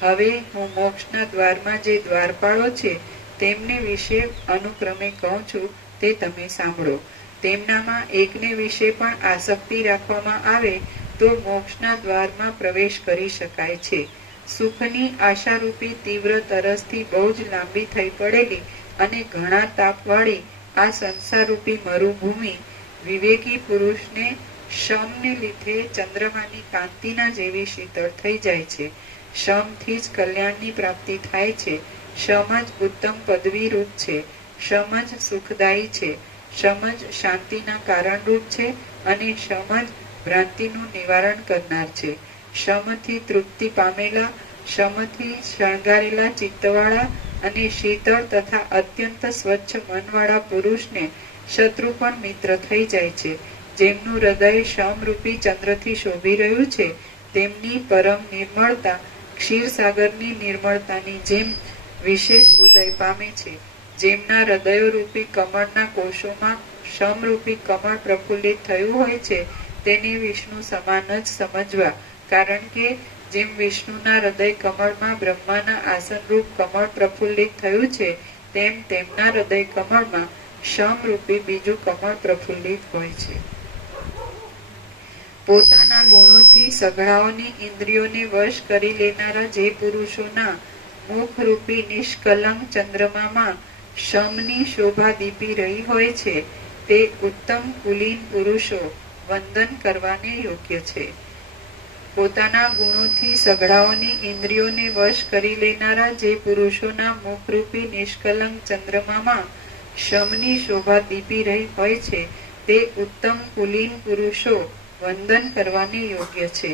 હવે હું મોક્ષના દ્વારમાં જે દ્વારપાળો છે તેમને વિશે અનુક્રમે કહું છું તે તમે સાંભળો. તેમનામાં એકને વિશે પણ આસક્તિ રાખવામાં આવે તો મોક્ષના દ્વારમાં પ્રવેશ કરી શકાય છે. સુખની આશારૂપી તીવ્ર તરસથી બહુ જ લાંબી થઈ પડેલી અને ઘણા તાપવાળી આ સંસારરૂપી મરુભૂમિ વિવેકી પુરુષને શમને લીધે ચંદ્રમાની કાંતિના જેવી શીતળ થઈ જાય છે. શમથી જ કલ્યાણની પ્રાપ્તિ થાય છે. શમ જ ઉત્તમ પદવી રૂપ છે. શમ જ સુખદાયી છે. શમ જ શાંતિના કારણરૂપ છે અને શમ જ ભ્રાંતિનું નિવારણ કરનાર છે. શમથી તૃપ્તિ પામેલા, શમથી શણગારેલા ચિત્તવાળા અને શીતળ તથા અત્યંત સ્વચ્છ મનવાળા પુરુષને શત્રુ પણ મિત્ર થઈ જાય છે. જેમનું હૃદય શમરૂપી ચંદ્રથી શોભી રહ્યું છે તેમની પરમ નિર્મળતા ક્ષીરસાગરની નિર્મળતાની જેમ વિશેષ ઉદય પામે છે. જેમના હૃદયો રૂપી કમળના કોષોમાં શમરૂપી કમળ પ્રફુલ્લિત થયું હોય છે તેને વિષ્ણુ સમાન જ સમજવા. કારણ કે જેમ વિષ્ણુના હૃદય કમળમાં બ્રહ્માના આસનરૂપ કમળ પ્રફુલ્લિત થયું છે તેમ તેમના હૃદય કમળમાં શમરૂપી બીજું કમળ પ્રફુલ્લિત હોય છે. પોતાના ગુણોથી સઘળાઓની ઇન્દ્રિયોને વશ કરી લેનારા જે પુરુષોના મુખરૂપી નિષ્કલંક ચંદ્રમામાં શમની શોભા દીપી રહી હોય છે તે ઉત્તમ કુલીન પુરુષો વંદન કરવાને યોગ્ય છે. પોતાના ગુણોથી સઘળાઓની ઇન્દ્રિયોને વશ કરી લેનારા જે પુરુષોના મુખરૂપી નિષ્કલંક ચંદ્રમામાં શમની શોભા દીપી રહી હોય છે તે ઉત્તમ કુલીન પુરુષો વંદન કરવાને યોગ્ય છે.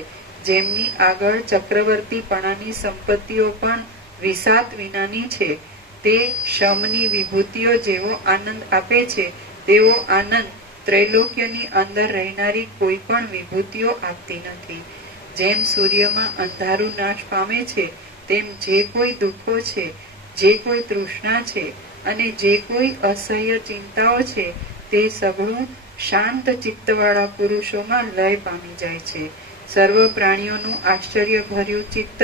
જેમની આગળ ચક્રવર્તીપણાની સંપત્તિઓ પણ વિષાદ વિનાની છે તે શમની વિભૂતિઓ જેવો આનંદ આપે છે તેવો આનંદ ત્રૈલોક્યની અંદર રહેનારી કોઈ પણ વિભૂતિઓ આપતી નથી. જેમ સૂર્યમાં અંધારું નાશ પામે છે તેમ જે કોઈ દુઃખો છે, જે કોઈ તૃષ્ણા છે અને જે કોઈ અસહ્ય ચિંતાઓ છે તે સઘળું શાંત ચિત્તવાળા પુરુષોમાં લય પામી જાય છે. સર્વ પ્રાણીઓનું આશ્ચર્યભર્યું ચિત્ત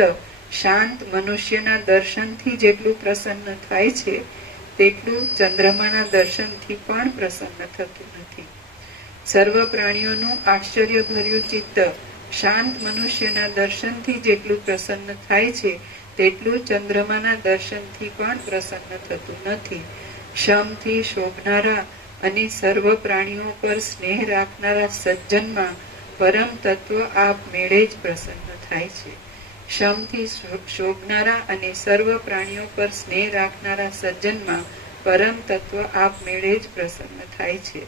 શાંત મનુષ્યના દર્શનથી જેટલું પ્રસન્ન થાય છે તેટલું ચંદ્રમાના દર્શનથી પણ પ્રસન્ન થતું નથી. સર્વ પ્રાણીઓનું આશ્ચર્યભર્યું ચિત્ત શાંત મનુષ્યના દર્શનથી જેટલું પ્રસન્ન થાય છે તેટલું ચંદ્રમાના દર્શનથી પણ પ્રસન્ન થતું નથી. શમથી શોભનારા અને સર્વ પ્રાણીઓ પર સ્નેહ રાખનારા સજ્જનમાં પરમ તત્વ આપમેળે જ પ્રસન્ન થાય છે. શમથી શોભનારા અને સર્વ પ્રાણીઓ પર સ્નેહ રાખનારા સજ્જનમાં પરમ તત્વ આપમેળે જ પ્રસન્ન થાય છે.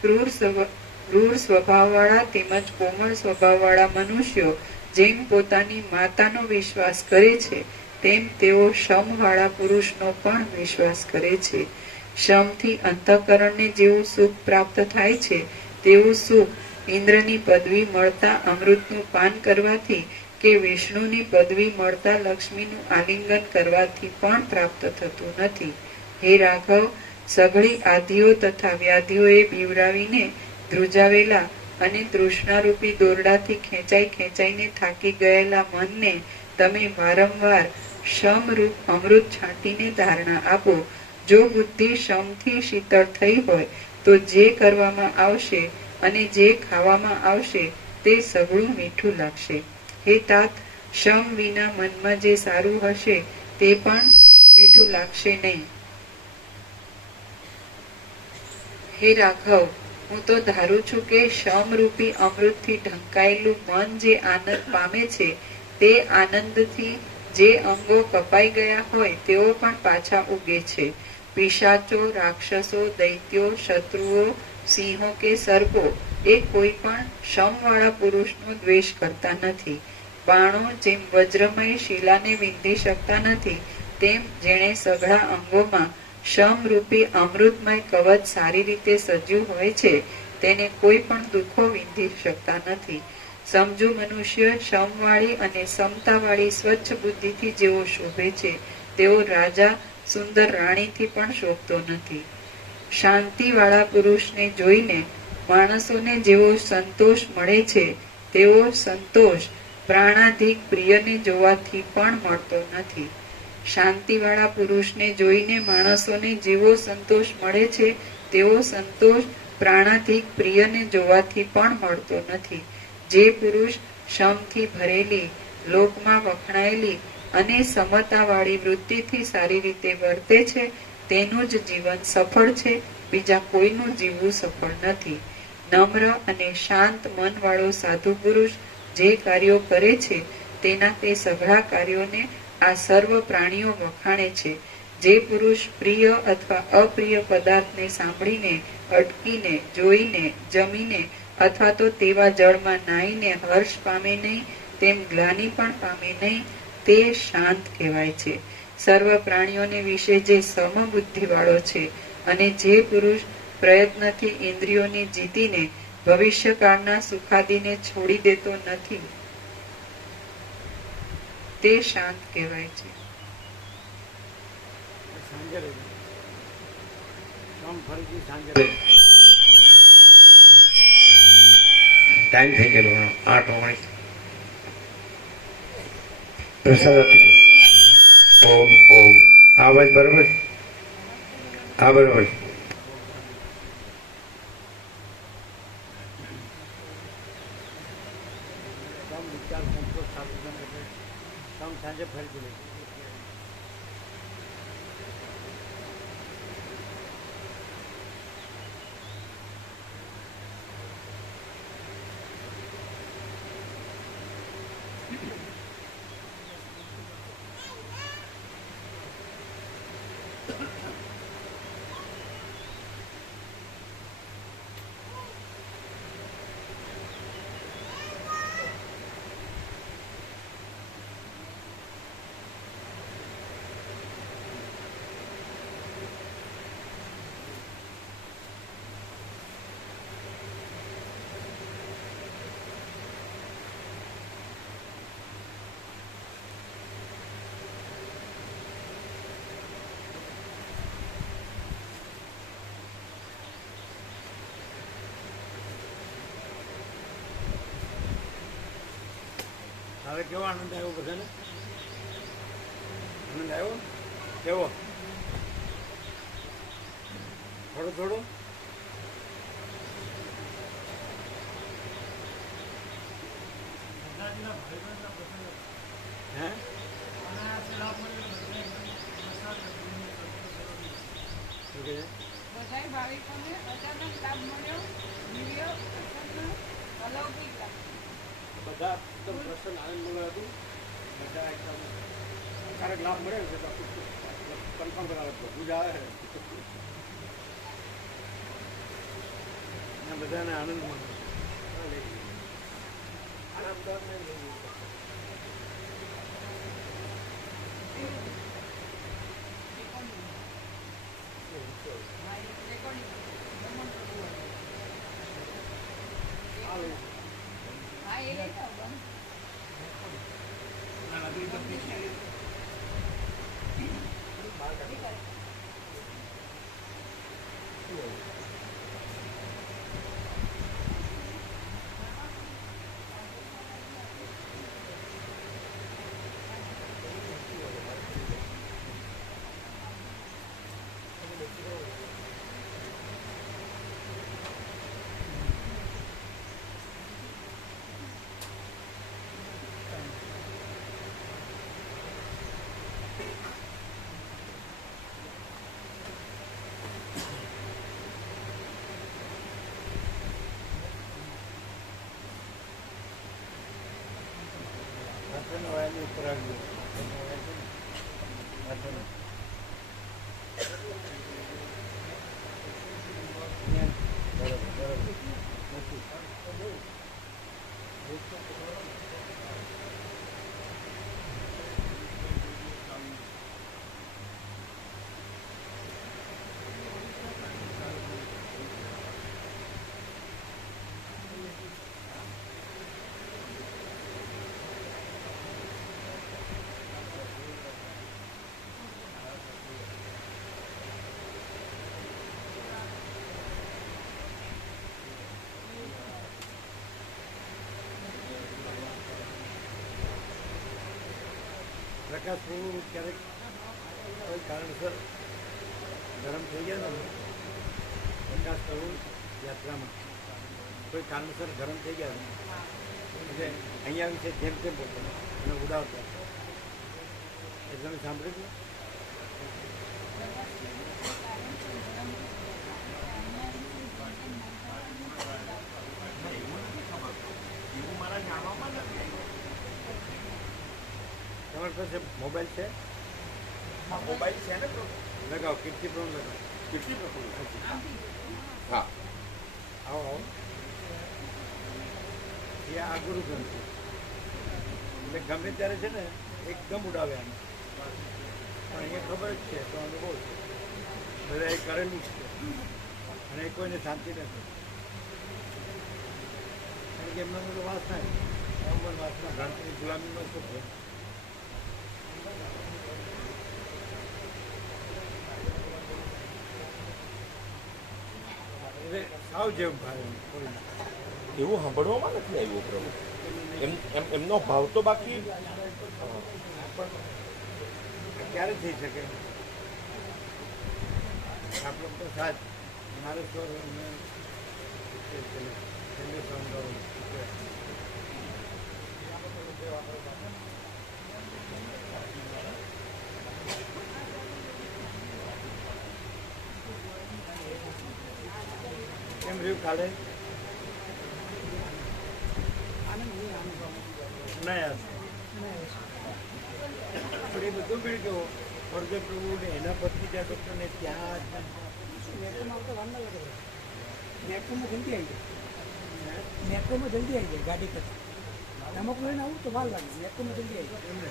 ક્રૂર સ્વભાવવાળા તેમજ કોમળ સ્વભાવવાળા મનુષ્યો જેમ પોતાની માતાનો વિશ્વાસ કરે છે તેમ તેઓ શમવાળા પુરુષનો પણ વિશ્વાસ કરે છે. શમથી અંતઃકરણને જેવું સુખ પ્રાપ્ત થાય છે તેવું સુખ ઇન્દ્રની પદવી મળતા અમૃતનું પાન કરવાથી કે વિષ્ણુની પદવી મળતા લક્ષ્મીનું આલિંગન કરવાથી પણ પ્રાપ્ત થતું નથી. હે રાઘવ, સઘળી આધિઓ તથા વ્યાધિઓએ બીવડાવીને ધ્રુજાવેલા અને તૃષ્ણારૂપી દોરડાથી ખેંચાઈને થાકી ગયેલા મનને તમે વારંવાર શમરૂપ અમૃત છાંટીને ધારણા આપો. જો બુદ્ધિ શમથી શીતળ થઈ હોય તો જે કરવામાં આવશે અને જે ખાવામાં આવશે તે સઘળું મીઠું લાગશે. હે તાત, શમ વિના મનમાં જે સારું હશે તે પણ મીઠું લાગશે નહીં. હે રાઘવ, હું તો ધારું છું કે શમરૂપી અમૃતથી ઢંકાયેલું મન જે આનંદ પામે છે તે આનંદથી જે અંગો કપાઈ ગયા હોય તેઓ પણ પાછા ઉગે છે. પિશાચો, રાક્ષસો, દૈત્યો, શત્રુઓ, સિંહો કે સર્પો એ કોઈ પણ શમવાળા પુરુષનો દ્વેષ કરતા નથી. બાણો જેમ વજ્રમય શિલાને વિંધી શકતા નથી તેમ જેણે સઘળા અંગોમાં શમરૂપી અમૃતમય કવચ સારી રીતે સજ્યું હોય છે તેને કોઈ પણ દુઃખો વિંધી શકતા નથી. સમજુ મનુષ્ય શમવાળી અને સમતાવાળી સ્વચ્છ બુદ્ધિથી જેવો શોભે છે તેવો રાજા સુંદર રાણીથી પણ શોભતો નથી. શાંતિવાળા પુરુષને જોઈને માણસોને જેવો સંતોષ મળે છે તેવો સંતોષ પ્રાણાધિક પ્રિયને જોવાથી પણ મળતો નથી. શાંતિવાળા પુરુષને જોઈને માણસોને જેવો સંતોષ મળે છે તેવો સંતોષ પ્રાણાધિક પ્રિયને જોવાથી પણ મળતો નથી. જે પુરુષ શમથી ભરેલી, લોકમાં વખણાયેલી અને સમતાવાળી વૃત્તિથી સારી રીતે વર્તે છે તેનું જ જીવન સફળ છે, બીજા કોઈનું જીવવું સફળ નથી. નમ્ર અને શાંત મનવાળો સાધુ પુરુષ જે કાર્યો કરે છે તેના તે સઘળા કાર્યોને આ સર્વ પ્રાણીઓ વખાણે છે. જે પુરુષ પ્રિય અથવા અપ્રિય પદાર્થને સાંભળીને, અટકીને, જોઈને, જમીને અથવા તો તેવા જળમાં નાહીને હર્ષ પામે નહીં, તેમ ગ્લાનિ પણ પામે નહીં, તે શાંત કહેવાય છે. સર્વ પ્રાણીઓને વિશે જે સમબુદ્ધિવાળો છે અને જે પુરુષ પ્રયત્નથી ઇન્દ્રિયોને જીતીને ભવિષ્યકાળના સુખાદીને છોડી દેતો નથી તે શાંત કહેવાય છે. ટાઈમ થઈ ગયેલો 8:19. પ્રસાદ આપી દો. ઓમ ઓમ. આ વાત બરોબર? હા બરોબર. સાંજે ફરી હવે કેવો આનંદ આવ્યો બધાને? આનંદ આવ્યો? કેવો? થોડો થોડો? હે? બધા ભાવિકોને અચાનક લાભ મળ્યો, દિવ્ય પ્રસન્ન અલૌકિક લાભ. બધા એકદમ પ્રસન્ન આનંદમય હતું. બધા એકદમ અચાનક લાભ મળે ને કન્ફર્મ કરાવે બધું જ આવે. અને બધાને આનંદ મળે. હા એ લેતા આવો. હાથોનો વાયરની ઉપર આવી ગયો. હાથોનો. બરાબર, બરાબર. નથી. પ્રકાશ પ્રભુ ક્યારેક કોઈ કારણસર ગરમ થઈ ગયા ને પ્રકાશ પ્રભુ યાત્રામાં કોઈ કારણસર ગરમ થઈ ગયા એટલે અહીંયા વિશે જેમ તેમ બોલતા અને ઉડાવતા એ તમે સાંભળ્યું? તમારી પાસે મોબાઈલ છે? હા મોબાઈલ છે ને લગાવો, કીર્તિ પ્રભુ લગાવો. કેટલી પ્રકૃતિ હા આવો આવો. એ આ ગુરુ ગ્રંથ છે એટલે ગમે ત્યારે છે ને એકદમ ઉડાવે આને. પણ અહીંયા ખબર જ છે તો અનુભવ છે બધા એ કરેલું છે અને એ કોઈને શાંતિ નથી કારણ કે એમના બધું વાસના અવમન વાસના ભ્રાંતિની ગુલામીમાં શું છે. એટલે સાવ જેવું ભાવે કોઈ એવું સાંભળવામાં નથી આવ્યું પ્રભુ એમનો ભાવ તો બાકી ક્યારે થઈ શકે? આપણે તો સાચ મારે તો કેમ રહ્યું કાલે? નહીં પણ એ બધું મેળ ગયો સ્વર્ગ પ્રભુ ને એના પત્ની ત્યાં ડૉક્ટરને ત્યાં મેટ્રોમાં જલ્દી આવી જાય મેટ્રોમાં જલ્દી આવી જાય ગાડી પર અમુક લઈને આવું તો વાર લાગે મેટ્રોમાં જલ્દી આવી જાય એમને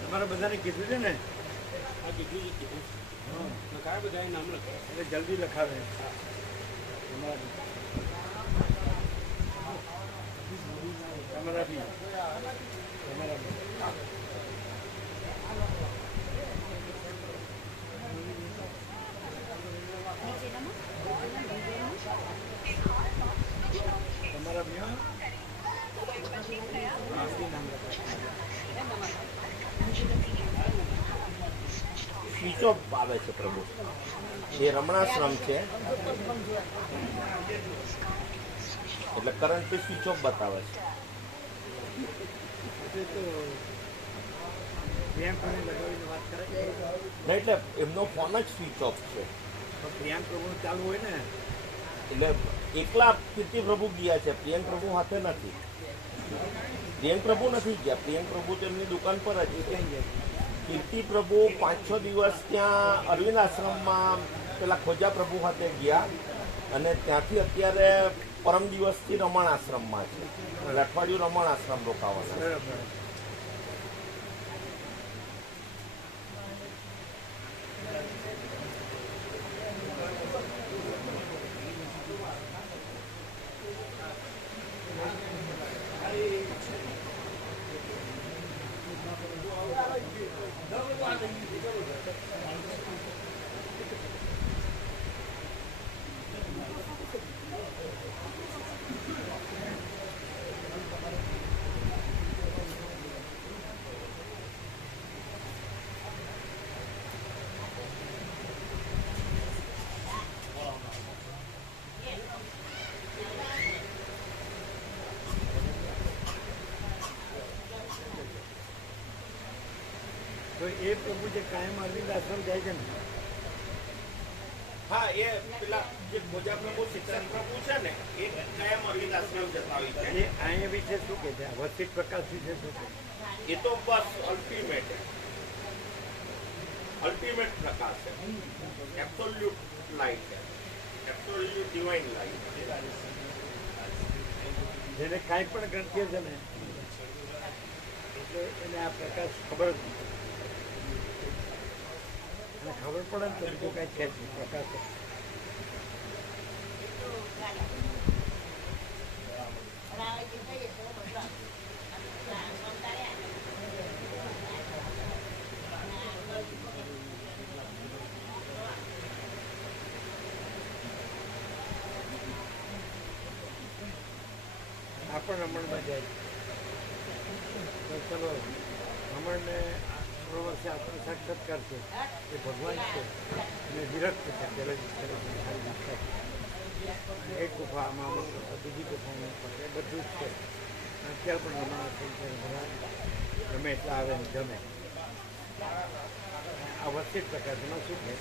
તમારા બધાને કીધું છે ને? આ કીધું છે કીધું હા બધા નામ લખે એટલે જલ્દી લખાવે. તમારા બી તમારા બી તમારા બી હા નામ લખાવે. સ્વિચ ઓફ આવે છે પ્રભુ એ રમણાશ્રમ છે એટલે કરંટ સ્વિચ ઓફ બતાવે છે. તો પ્રિયાંક પ્રભુ લગાવીને વાત કરે છે ના એટલે એમનો ફોન જ સ્વિચ ઓફ છે તો પ્રિયાંક પ્રભુનું ચાલુ હોય ને એટલે એકલા કીર્તિ પ્રભુ ગયા છે પ્રિયંક પ્રભુ હાથે નથી. પ્રિયંક પ્રભુ નથી ગયા. પ્રિયંક પ્રભુ તો એમની દુકાન પર જ કીર્તિ પ્રભુ 5-6 દિવસ ત્યાં અરવિંદ આશ્રમમાં પેલા ખોજા પ્રભુ સાથે ગયા અને ત્યાંથી અત્યારે પરમ દિવસથી રમણ આશ્રમમાં છે અને અઠવાડિયું રમણ આશ્રમ રોકાવાના છે. તો એ પ્રભુ જે કાયમ અરવિંદ આશ્રમ જાય છે ને, હા, એ પેલા જે ખોજા પ્રભુ શિક્ષક પ્રભુ છે ને એ કાયમ અરવિંદ આશ્રમ જતા હોય છે. એ અહીંયા વિશે શું કે છે? વસ્તી પ્રકાશ વિશે શું કે? એ તો બસ અલ્ટિમેટ પ્રકાશ છે, એબ્સોલ્યુટ લાઇટ છે, એબ્સોલ્યુટ ડિવાઇન લાઇટ. જેને કાંઈ પણ ગ્રંથિઓ છે ને એટલે એને આ પ્રકાશ ખબર જ નથી. અને ખબર પડે ને તો બીજું કાંઈ છે જ નહીં. પ્રકાશ આ પણ રમણમાં જાય તો ચલો રમણને વર્ષે આપણો સાક્ષાત્કાર છે એ ભગવાન છે અને વિરક્ત છે. એક ગુફામાં બીજી ગુફામાં એ બધું જ છે. અત્યારે પણ રમણ છે ગમે એટલા આવે ને જમે. આ વસ્તી પ્રકાશમાં શું છે?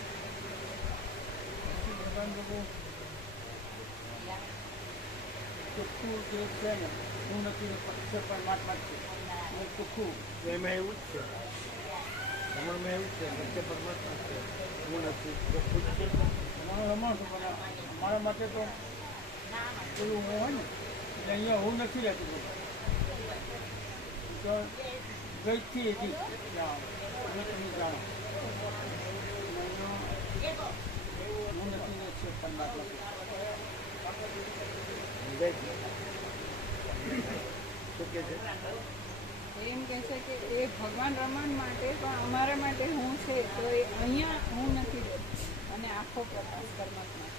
ચોખ્ખું જે છે ને હું નથી પક્ષ પરમાત્મા છે એ ચોખ્ખું. એમાં એવું જ છે, રમણમાં એવું જ છે, સત્ય પરમાત્મા છે, હું નથી, ચોખ્ખું જ છે. અમારું રમણ છે પણ અમારા માટે તો પેલું હું હોય ને એટલે અહીંયા હું નથી રહેતું. તો ગઈથી એથી તમે જાણો હું નથી ને છે પરમાત્મા. શું કે છે? એમ કહે છે કે એ ભગવાન રમણ માટે પણ અમારા માટે હું છે તો એ અહીંયા હું નથી રહેતી અને આખો પ્રકાશ પરમાત્મા.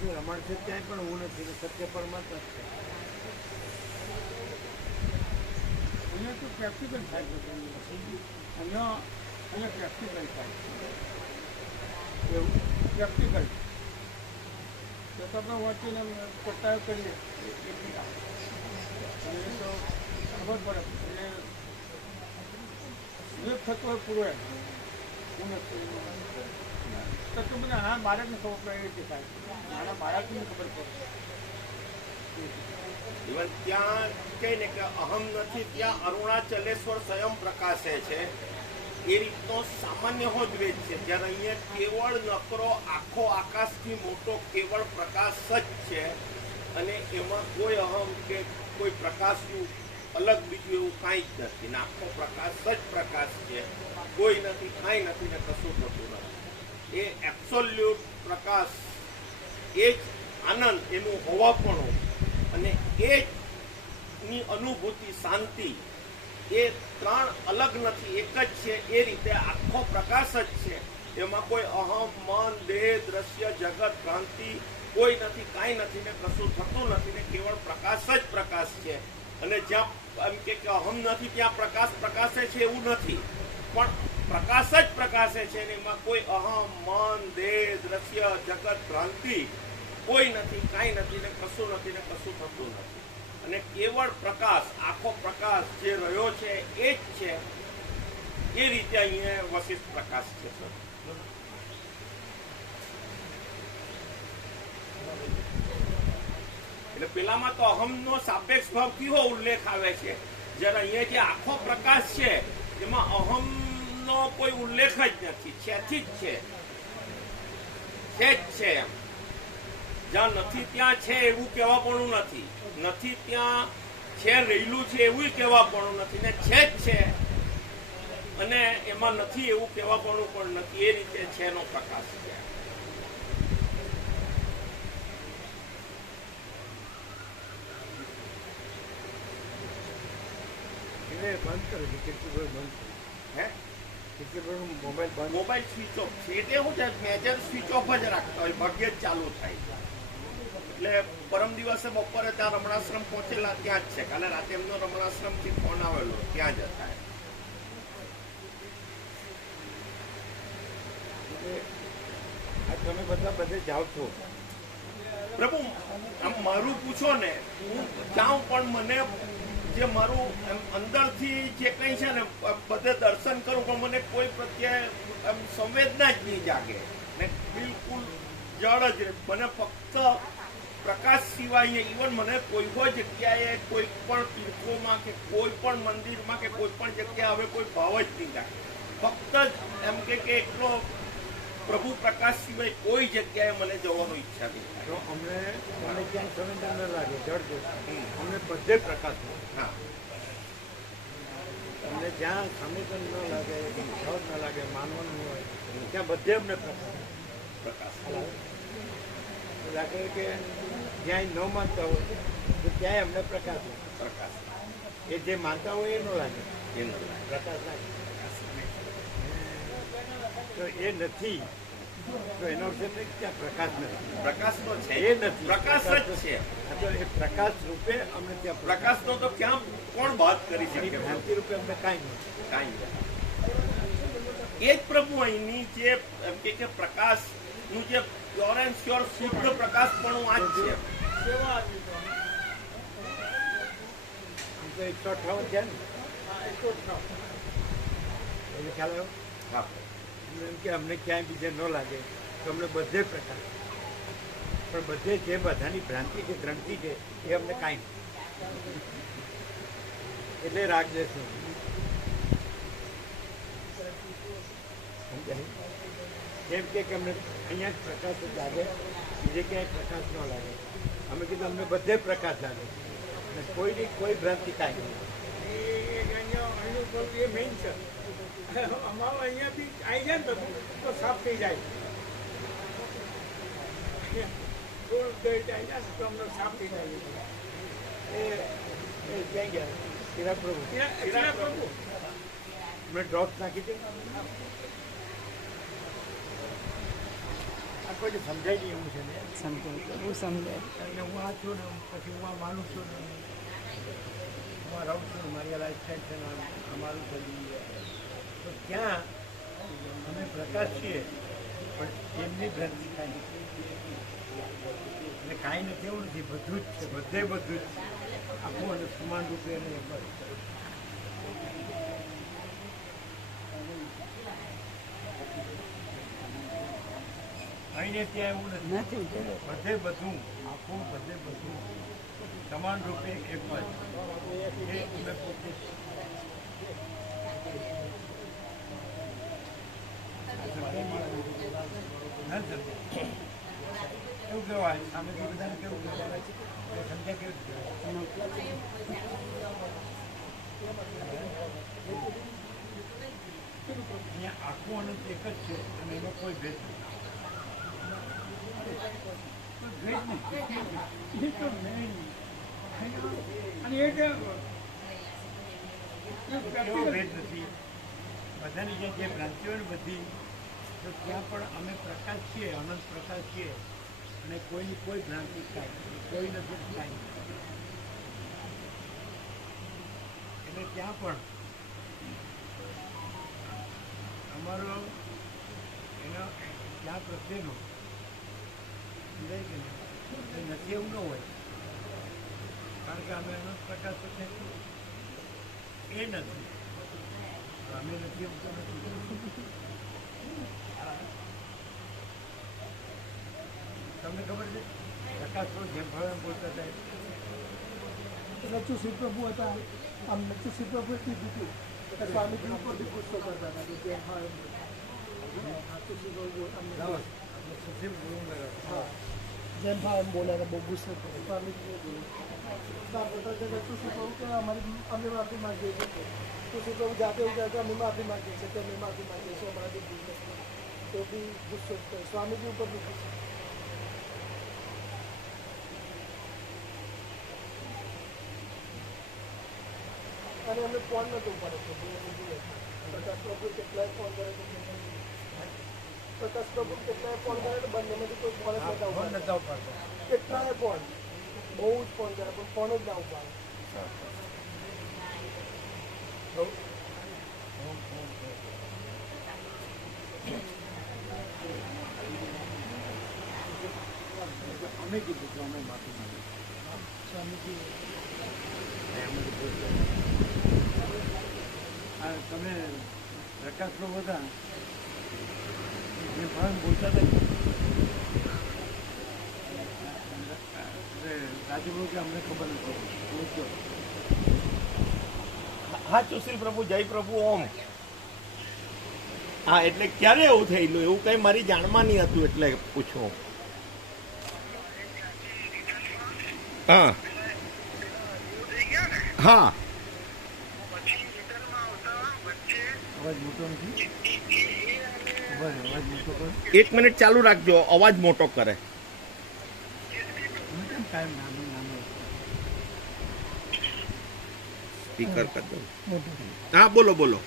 જો રમણ છે ક્યાંય પણ હું નથી ને સત્ય પરમાત્મા છે. અહીંયા તો પ્રેક્ટિકલ થાય છે. અહીંયા પ્રેક્ટિકલ થાય એવું પ્રેક્ટિકલ તો આપણે વાંચીને કરતા કરીએ અને એ તો ખબર પડે એટલે જે થતું હોય પૂરો હું નથી તો તું મને નાના બાળકને ખબર પડે એ રીતે થાય. નાના બાળકને ખબર પડે ઇવન ત્યાં કહે ને કે અહમ નથી ત્યાં અરુણાચલેશ્વર સ્વયં પ્રકાશે છે એ રીતનો સામાન્ય હો દ્વેષ છે. જ્યારે અહીંયા કેવળ નકરો આખો આકાશથી મોટો કેવળ પ્રકાશ જ છે અને એમાં કોઈ અહમ કે કોઈ પ્રકાશનું અલગ બીજું એવું કાંઈ જ નથી ને આખો પ્રકાશ જ પ્રકાશ છે. કોઈ નથી, કાંઈ નથી ને કશું થતું નથી. એ એબ્સોલ્યુટ પ્રકાશ, એ જ આનંદ એનું હોવાપણું અને એ જ ની અનુભૂતિ, શાંતિ, એ ત્રણ અલગ નથી, એક જ છે. એ રીતે આખો પ્રકાશ જ છે. એમાં કોઈ અહમ, મન, દેહ, દ્રશ્ય, જગત, ભ્રાંતિ કોઈ નથી, કાંઈ નથી ને કશું થતું નથી ને કેવળ પ્રકાશ જ પ્રકાશ છે. અને જ્યાં એમ કે અહમ નથી ત્યાં પ્રકાશ પ્રકાશે છે એવું નથી, પણ પ્રકાશ જ પ્રકાશે છે ને એમાં કોઈ અહમ, મન, દેહ, દ્રશ્ય, જગત, ભ્રાંતિ કોઈ નથી, કાંઈ નથી ને કશું નથી ને કશું થતું નથી. અને કેવળ પ્રકાશ, આખો પ્રકાશ જે રહ્યો છે એ જ છે. એ રીતે અહીંયા વશિષ્ઠ પ્રકાશ છે. સર એટલે પેલામાં તો અહમનો સાપેક્ષ ભાવ કેવો ઉલ્લેખ આવે છે, જ્યારે અહીંયા જે આખો પ્રકાશ છે એમાં અહમનો કોઈ ઉલ્લેખ જ નથી, છેથી જ છે, છે જ છે એમ. જ્યાં નથી ત્યાં છે એવું કહેવા પણ નથી, નથી ત્યાં છે રહેલું છે એવું કહેવા પણ નથી, ને છે જ છે અને એમાં નથી એવું કહેવા પણ નથી. એ રીતે છે નો પ્રકાશ છે. બંધ કરે છે કેટલું બંધ હે કેટલું મોબાઈલ બંધ મોબાઈલ સ્વિચ ઓફ છે એટલે શું છે, મેજર સ્વિચ ઓફ જ રાખતા હોય, ભાગ્યે જ ચાલુ થાય. એટલે પરમ દિવસે બપોરે ત્યાં રમણાશ્રમ પહોંચેલા ત્યાં જ છે. કાલે રાતે એમનો રમણાશ્રમ થી ફોન આવેલો, ત્યાં જ હતા. તમે બધા બધે જાઓ છો પ્રભુ, આમ મારું પૂછો ને, હું જાઉં પણ મને જે મારું અંદરથી જે કંઈ છે ને બધે દર્શન કરું પણ મને કોઈ પ્રત્યે સંવેદના જ નહીં જાગે ને બિલકુલ જળ જ રહે. મને ફક્ત પ્રકાશ સિવાય ઇવન મને કોઈ પણ જગ્યાએ કોઈ પણ તીર્થોમાં કે કોઈ પણ મંદિરમાં કે કોઈ પણ જગ્યાએ હવે કોઈ ભાવ જ નહીં લાગે. ફક્ત જ એમ કે એટલો પ્રભુ પ્રકાશ સિવાય કોઈ જગ્યાએ મને જવાની ઈચ્છા નહીં થાય. તો અમને ક્યાંય સંવેદના ન લાગે, જળ અમને બધે પ્રકાશ. હા, અમને જ્યાં સંવેદન ન લાગે, જળ ન લાગે, માનવાનું હોય ત્યાં બધે અમને પ્રકાશ લાગે કે જ્યાં ન માનતા હોય તો ત્યાંય અમને પ્રકાશ હોય. પ્રકાશ એ જે માનતા હોય એ ન લાગે, એ ન લાગે. પ્રકાશ લાગે. તો એ નથી તો એનો અર્થ એટલે ત્યાં પ્રકાશ નથી. પ્રકાશ તો છે, એ નથી, પ્રકાશ જ છે. તો એ પ્રકાશ રૂપે અમને ત્યાં પ્રકાશ નો તો ક્યાં કોણ વાત કરી શકે? ભ્રાંતિ રૂપે અમને કાંઈ નથી. કાંઈ એ જ પ્રભુ અહીંની જે એમ કે પ્રકાશ નું જે પ્યોર એન્ડ શ્યોર શુદ્ધ પ્રકાશ પણ આ જ છે. આમ તો 158 છે ને, એને ખ્યાલ આવ્યો? હા, એમ કે અમને ક્યાંય બીજે ન લાગે તો અમને બધે પ્રકાશ, પણ બધે જે બધાની ભ્રાંતિ છે, ગ્રંથિ છે એ અમને કાંઈ નથી. એટલે રાગ દેશ જેમ કે અમને અહીંયા જ પ્રકાશ જ લાગે, બીજે ક્યાંય પ્રકાશ ન લાગે. અમે કીધું અમને બધે પ્રકાશ લાગે અને કોઈની કોઈ ભ્રાંતિ કાંઈ નહીં. એ મેઇન છે. અમારું અહીંયાથી આવી જાય ને બધું તો સાફ થઈ જાય. રોડ આવી જાય ને તો અમને સાફ થઈ જાય. એ ક્યાં ગયા? ચિરાગ પ્રભુ ચિરાગ પ્રભુ અમે ડ્રોપ નાખી દે. આ કોઈ સમજાય નહીં એવું છે ને. સમજાય સમજાય. અને હું આ છું ને પછી હું આ માનું છું ને, હું આ રહું છું, મારી લાઈફ સ્ટાઈલ છે ને અમારું છે. તો ત્યાં અમે પ્રકાશ છીએ પણ એમની ભ્રાંતિ કાંઈ નથી. એટલે કાંઈ નથી એવું નથી, બધું જ છે, બધે બધું જ આખું અને સમાન રૂપે અને બસ. અહીંને ત્યાં એવું નથી, બધે બધું આખું, બધે બધું સમાન રૂપે એક જ. એ અમે પોતે કેવું કહેવાય સામે બધાને કેવું કહેવાય, સમજ્યા કેવું અહીંયા આખું અનંત એક જ છે અને એનો કોઈ ભેદ નથી. અને એ કે એવો ભેદ નથી. બધાની જે ભ્રાંતિઓ ને બધી, તો ત્યાં પણ અમે પ્રકાશ છીએ, અનંત પ્રકાશ છીએ અને કોઈની કોઈ ભ્રાંતિ કાંઈ કોઈ નથી, કાંઈ નથી. એટલે ત્યાં પણ અમારો એનો ત્યાં પ્રત્યેનો નથી એવું ન હોય, કારણ કે અમે અનંત પ્રકાશ છે એ નથી, અમે નથી એવું તો નથી. તમને ખબર છે પ્રકાશ પ્રભુ જેમ ભાવે એમ બોલતા હતા. નચુ શ્રી પ્રભુ હતા, આમ નચુ શ્રી પ્રભુ કીધું હતું કે સ્વામીજી ઉપર બી ગુસ્સો કરતા હતા કે જેમ ભાવે એમ બોલતા. નચુ શ્રી પ્રભુ જેમ ભાવે એમ બોલે બહુ ગુસ્સો કરે સ્વામીજી બોલે. નચુ શ્રી પ્રભુ કે અમે માફી માંગીએ છીએ. તો શ્રી પ્રભુ જાતે એવું કહેતા અમે માફી માંગીએ છીએ કે અમે માફી માંગીએ છીએ અમારા બી તો બી ગુસ્સો કરે સ્વામીજી ઉપર બી ગુસ્સો. અને અમે ફોન નતો ઉપાડે છે પ્રકાશ પ્રભુ કેટલાય ફોન કરે છે. પ્રકાશ પ્રભુ કેટલાય ફોન કરે તો બંનેમાંથી કોઈ ફોન જ નતા ઉપાડતા. કેટલાય ફોન બહુ જ ફોન કરે પણ ફોન જ ના ઉપાડે. અમે કીધું કે અમે માફી માંગીએ સ્વામીજી. તમે પ્રકાશ પ્રભુ હતા જે ભાવ બોલતા હતા રાજુભાઈ કે અમને ખબર નથી. હા સુશીલ પ્રભુ, જય પ્રભુ, ઓમ. હા, એટલે ક્યારે એવું થયેલું? એવું કઈ મારી જાણમાં નહીં હતું એટલે પૂછું. હા હા, અવાજ મોટો નથી. અવાજ મોટો કરો. 1 મિનિટ ચાલુ રાખજો, અવાજ મોટો કરે. કાયમ નાનો નાનો સ્પીકર કરી દો. હા, બોલો બોલો.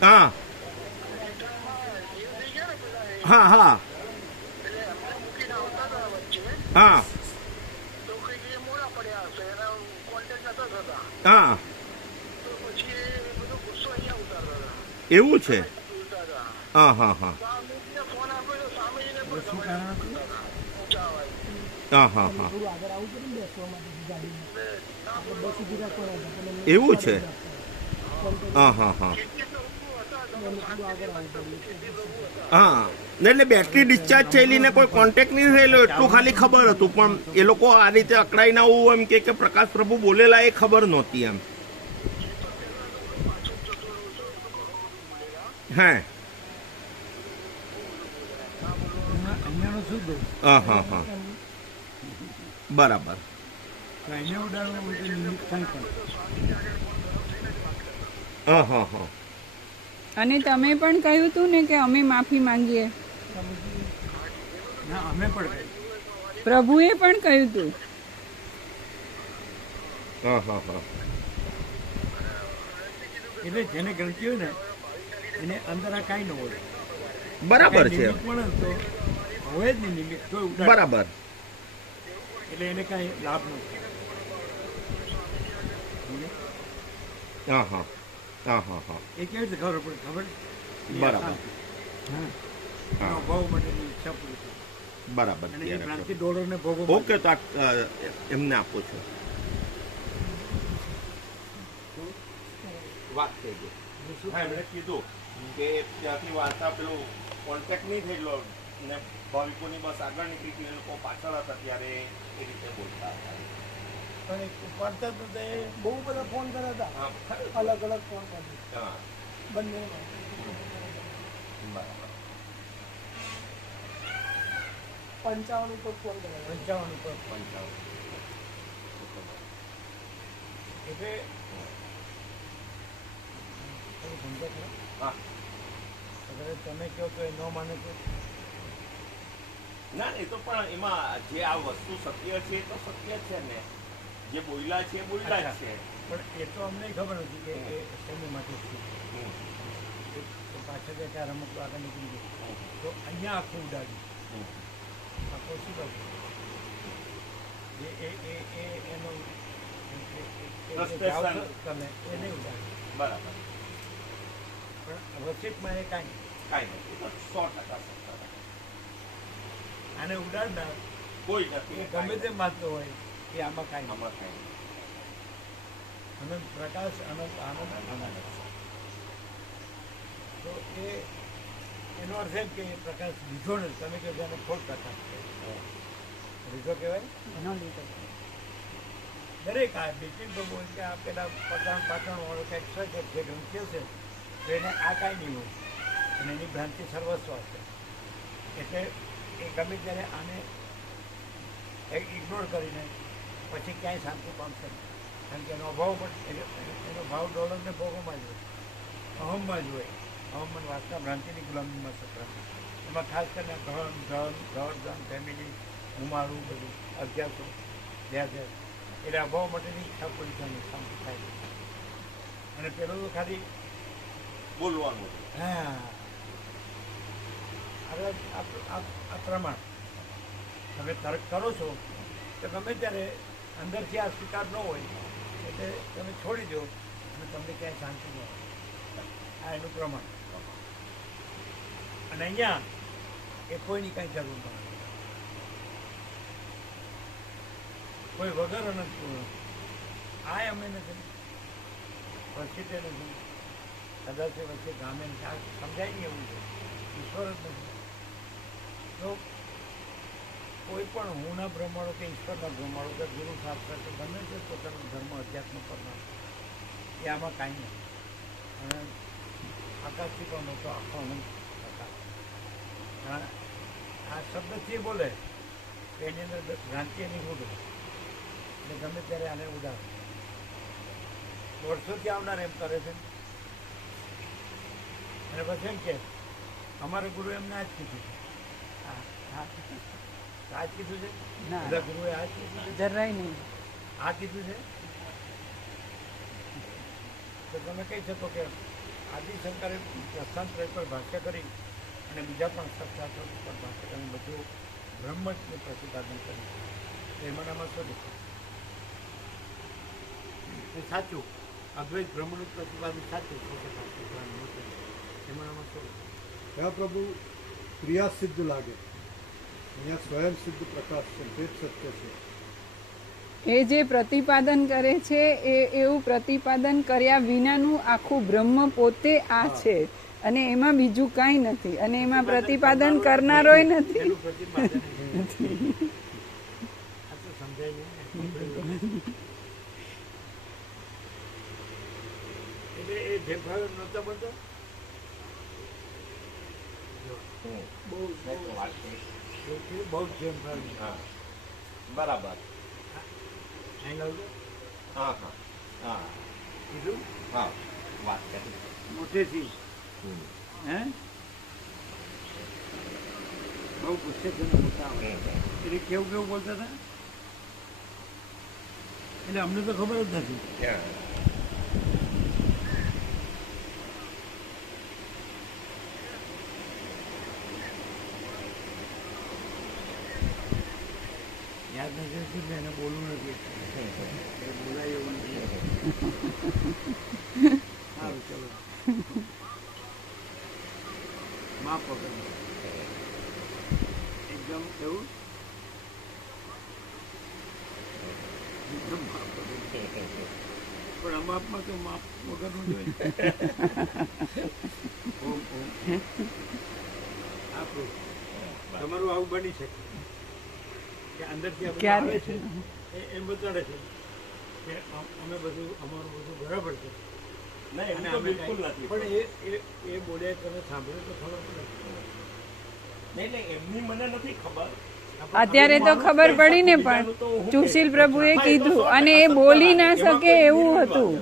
હા હા હા હા હા, એવું છે. હા હા હા શું કારણ હતું? હા હા હા, થોડું આગળ આવવું પડે ને બેસવા માટે ગાડીમાં. બસ ઊભી રાખવાના હતા પણ એમને એવું છે. હા હા હા એમને થોડું આગળ આવવું પડ્યું. હા, એટલે બેટરી ડિસ્ચાર્જ થયેલી ને કોઈ કોન્ટેક્ટ નહીં થયેલો એટલું ખાલી ખબર હતું. પણ એ લોકો આ રીતે અકળાઈને આવું એમ કે પ્રકાશ પ્રભુ બોલેલા એ ખબર નહોતી એમ. હે, અહીંયાનો શું દોષ? હા હા હા, બરાબર. અહીંયા ઉડાડવા માટે નિમિત્ત કાંઈ પણ. હા હા હા, અને તમે પણ કહ્યું હતું ને કે અમે માફી માંગીએ. ના, અમે પણ કહ્યું. પ્રભુએ પણ કહ્યું હતું. હા હા હા, એટલે જેને ગણતી હોય ને એને અંદર આ કાંઈ ન હોય. બરાબર છે. નિમિત્ત પણ તો હોય જ નહીં નિમિત્ત તો ઉડાડે. બરાબર. એટલે એને કાંઈ લાભ નથી. હા હા હા હા હા, એ કેવી રીતે ખબર પડે? ખબર બરાબર. હા, હા, ભાવ માટેની ઈચ્છા પૂરી થાય. બરાબર. અને એ ભ્રાંતિ દોડોને ભોગવો. ઓકે, તો આ એમને આપો છો. વાત થઈ ગઈ. હા, એમણે કીધું કે ત્યાંથી વાર્તા પેલું કોન્ટેક્ટ નહીં થયેલો ને ભાવિકોની બસ આગળ નીકળી ગઈ, એ લોકો પાછળ હતા ત્યારે એ રીતે બોલતા હતા. પણ પડતા તો તે બહુ બધા ફોન કર્યા હતા. હા, અલગ અલગ ફોન કર્યા હા, બંને. બરાબર. 55 ઉપર ફોન કર્યા. 55 ઉપર. 55. એટલે સમજો ખરો? હા, અગર તમે કહો તો એ ન માને તો ના, એ તો પણ એમાં જે આ વસ્તુ સત્ય છે એ તો સત્ય છે ને. જે બોલ્યા છે એ બોલ્યા જ છે. પણ એ તો અમને ખબર નથી કે એ શેની માટે છે. તો પાછળ જે ત્યાં રમકડું આગળ નીકળી ગયું તો અહીંયા આખું ઉડાડ્યું. આખું શું કહ્યું? એનો તમે એ નહીં ઉડાડ્યું. બરાબર. પણ રસીદમાં એ કાંઈ કાંઈ નથી, તો 100% સત્ય. આને ઉડાડનાર કોઈ નથી. એ ગમે તે માનતો હોય કે આમાં કાંઈ નહીં. આમાં કાંઈ નથી. આનંદ પ્રકાશ આનંદ આનંદ આનંદ. તો એ એનો અર્થ એમ કે એ પ્રકાશ લીધો નથી. તમે કહો જેને ખોટ પ્રકાશ છે લીધો કહેવાય. દરેક આ બિપિન પ્રભુ કે આ પેલા પાટણ વાળો કંઈક છે કે જે ગ્રંથિ છે તો એને આ કાંઈ નહીં હોય અને એની ભ્રાંતિ સર્વસ્વ હશે. એટલે એ ગમે ત્યારે આને ઇગ્નોર કરીને પછી ક્યાંય શાંતિ પામશે નહીં. કારણ કે એનો અભાવ પણ એનો ભાવ ડોલરને ભોગવમાં જ હોય, અહમમાં જ હોય. અહમન વાસ્તવ ભ્રાંતિની ગુલામીમાં સત્ર. એમાં ખાસ કરીને ધન ફેમિલી હું મારું બધું અભ્યાસો જ્યાં છે એટલે અભાવ માટેની ઈચ્છા પડી છે શાંતિ થાય. અને પેલું તો ખાલી બોલવાનું. હા હવે આ પ્રમાણ તમે તર્ક કરો છો તો ગમે ત્યારે અંદરથી આ સ્વીકાર ન હોય એટલે તમે છોડી દો અને તમને ક્યાંય શાંતિ ન હોય. આ એનું પ્રમાણ. અને અહીંયા એ કોઈની કાંઈ જરૂર ન હોય. કોઈ વગર અનંત પૂર્ણ આ અમે નથી વચ્ચે નથી કદાચ વચ્ચે ગામે સમજાય નહીં એવું છે. ઈશ્વર જ નથી. તો કોઈ પણ હુંના બ્રહ્માણો કે ઈશ્વરના બ્રહ્માણો કે ગુરુ શાસ્ત્ર કે ગમે તે પોતાનો ધર્મ અધ્યાત્મ કરનાર એ આમાં કાંઈ નથી. અને આકાશથી પણ મોટો આખો અનંત પ્રકાશ. આ શબ્દથી બોલે કે એની અંદર ભ્રાંતિ એની ઉડે એટલે ગમે ત્યારે આને ઉડાવે. વર્ષોથી આવનાર એમ કરે છે અને પછી એમ કે અમારા ગુરુ એમને આ જ કીધું છે. આ જ કીધું છે. બધા ગુરુએ આ જ કીધું છે. જરાય નહીં. આ કીધું છે તો તમે કહી શકો કે આદિશંકરે પ્રસ્થાંતર પર ભાષ્ય કરી અને બીજા પણ સત્શાસ્ત્રો પર ભાષ્ય કરીને બધું બ્રહ્મ જ પ્રતિપાદન કર્યું. એમાંનામાં શું દેખાય? એ સાચું અદ્વૈત બ્રહ્મનું પ્રતિપાદન સાચું. એમાંનામાં શું હા પ્રભુ ક્રિયા સિદ્ધ લાગે. અહીંયા સ્વયં સિદ્ધ પ્રકાશ છે તે જ સત્ય છે. એ જે પ્રતિપાદન કરે છે એ એવું પ્રતિપાદન કર્યા વિનાનું આખું બ્રહ્મ પોતે આ છે અને એમાં બીજું કાંઈ નથી અને એમાં પ્રતિપાદન કરનારોય નથી. એનું પ્રતિપાદન આ તો સમજાય નહીં. એટલે એ ભેદભાવ નહોતા બનતો. બહુ જ ભેદભાવ. બરાબર. અહીં લાવજો. હા હા હા કીધું હા વાત કરી. મોટેથી હે બહુ ગુસ્સે છે ને મોટા આવે એટલે કેવું કેવું બોલતા હતા એટલે અમને તો ખબર જ નથી. યાદ નથી ને એને બોલવું નથી. બોલાય એવું નથી. સારું ચલો માફ વગર એકદમ એવું એકદમ માફ વગર પણ અમાપમાં તો માફ વગરનું જોઈએ. ઓમ ઓમ આપણું તમારું આવું બની શકે કે અંદરથી આવે છે એમ બતાડે છે કે અમે બધું અમારું બધું બરાબર છે. નહીં એમ તો બિલકુલ નથી. પણ એ બોલ્યા તમે સાંભળ્યું તો ખબર પડે. નહીં એમની મને નથી ખબર. અત્યારે તો ખબર પડી ને પણ સુશીલ પ્રભુએ કીધું અને એ બોલી ના શકે એવું હતું.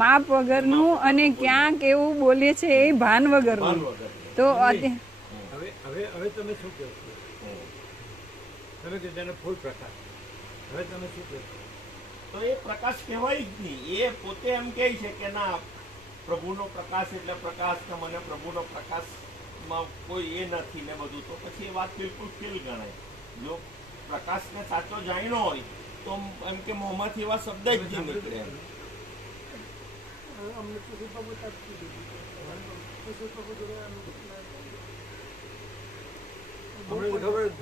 માપ વગરનું અને ક્યાં કેવું બોલે છે એ ભાન વગરનું. તો હવે તમે શું કહો છો? તમે કે જેને ફૂલ પ્રકાશ. હવે તમે શું કહો છો? તો એ પ્રકાશ કહેવાય જ નહીં. એ પોતે એમ કહે છે કે ના પ્રભુનો પ્રકાશ એટલે પ્રકાશ કે મને પ્રભુનો પ્રકાશમાં કોઈ એ નથી ને બધું. તો પછી એ વાત બિલકુલ ફેલ ગણાય. જો પ્રકાશને સાચો જાણ્યો હોય તો એમ કે મોંમાંથી એવા શબ્દ જ નહીં નીકળે. અમને સુશીલ પ્રભુ તક કીધું. સુશીલ પ્રભુ જોડે અમને તો ખબર જ નથી.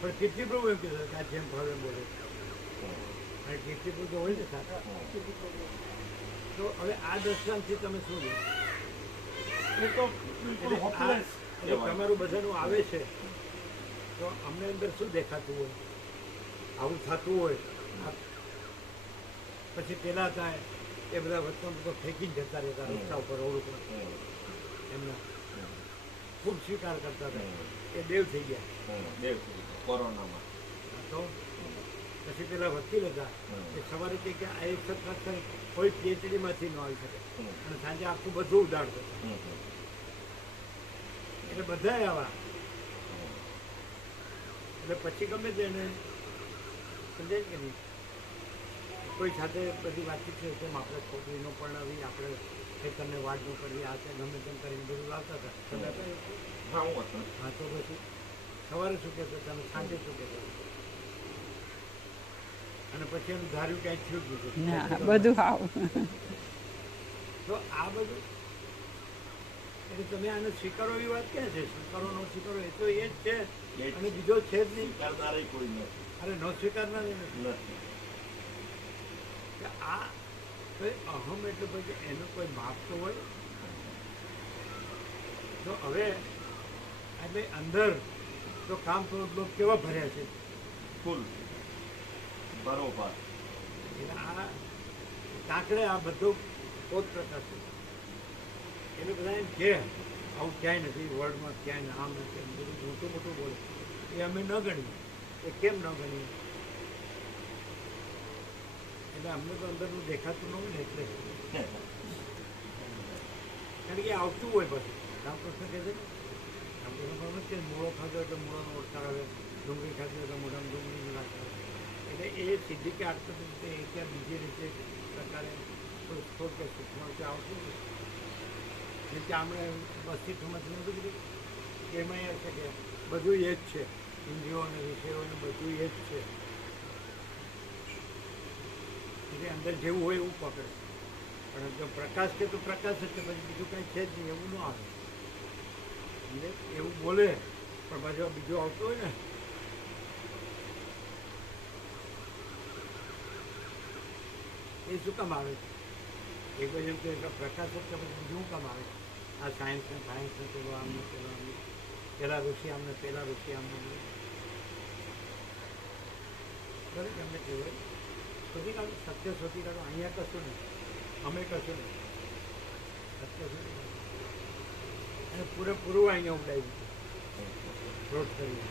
પણ કેટલી પ્રભુ એમ કીધું કે આ જેમ ભાવે બોલે અને કેટલી પ્રભુ તો હોય ને સાચા. તો હવે આ દ્રષ્ટાંતથી તમે શું લો? એ તો બિલકુલ હોપલેસ તમારું બધાનું આવે છે તો અમને અંદર શું દેખાતું હોય, આવું થતું હોય, પછી પેલા થાય એ બધા વચમાં બધો ફેંકીને જતા રહેતા રસ્તા ઉપર રોડ ઉપર એમના ખૂબ સ્વીકાર કરતા હતા એ દેવ થઈ ગયા કોરોનામાં. તો પછી પેલા વકીલ હતા એ સવારે કહે કે આ એક સત્કાર થાય કોઈ પીએચડીમાંથી ન આવી શકે અને સાંજે આખું બધું ઉડાડતો એટલે બધા આવા એટલે પછી ગમે તેને સમજાય કે નહીં કોઈ સાથે બધી વાતચીત છે તેમ આપણે છોકરી ન પરણાવી આપણે ખેતરને વાડ ન કરવી આ તે ગમે તેમ કરીને બધું લાવતા હતા. હા હું હતો. હા તો પછી સવારે શું કહેતા હતા અને સાંજે શું કહેતા હતા અને પછી એનું ધાર્યું કાંઈ થયું જ ના નથી. બધું આવું તો આ બધું એટલે તમે આને સ્વીકારો એવી વાત ક્યાં છે? સ્વીકારો ન સ્વીકારો એ તો એ જ છે અને બીજો છે જ નહીં. સ્વીકારનારે કોઈ નથી. અરે ન સ્વીકારનાર નથી. નથી. કે આ કોઈ અહમ એટલે પછી એનું કોઈ માપ તો હોય. તો હવે એટલે અંદર તો કામ તો લોકો કેવા ભર્યા છે ફૂલ બરોબર. એટલે આ કાંકડે આ બધું પોત પ્રકાર છે એટલે બધા એમ કે આવું ક્યાંય નથી વર્લ્ડમાં ક્યાંય આમ નથી એમ બધું મોટું મોટું બોલે એ અમે ન ગણીએ. એ કેમ ન ગણીએ? એટલે અમને તો અંદરનું દેખાતું ન હોય ને એટલે કારણ કે આવતું હોય પછી રામકૃષ્ણ કહે છે ને રામકૃષ્ણ ખબર છે મૂળો ખાધો એટલે મૂળોનો ઓળખાર આવે, ડુંગળી ખાધી એટલે મોઢામાં ડુંગળીની વાત આવે. એટલે એ સીધી કે આટલું રીતે એ ત્યાં બીજી રીતે પ્રકારે કોઈ સ્ત્રોત કે સૂચનાઓ કે આવતું નથી. જેમ કે આપણે બસથી સમજવું નથી કીધું એમાં એ છે કે બધું એ જ છે, ઇન્દ્રિયો અને વિષયો અને બધું એ જ છે. એટલે અંદર જેવું હોય એવું પકડે. પણ જો પ્રકાશ કે તો પ્રકાશ જ છે, પછી બીજું કંઈ છે જ નહીં એવું ન આવે. એટલે એવું બોલે પણ પાછું બીજું આવતું હોય ને એ શું કામ આવે છે? એ કોઈ એમ કે પ્રકાશ જ કે પછી બીજું કામ આવે? આ સાયન્સને પેલો આમને પેલો આમને પેલા ઋષિ આમને પેલા ઋષિ આમને દરેક એમને કહેવાય શોધી કાઢો, સત્ય શોધી કાઢો. અહીંયા કશું નહીં, અમે કશું નહીં, સત્ય શોધી કાઢો. અને પૂરેપૂરું અહીંયા ઉડાવી દીધું રોડ કરી.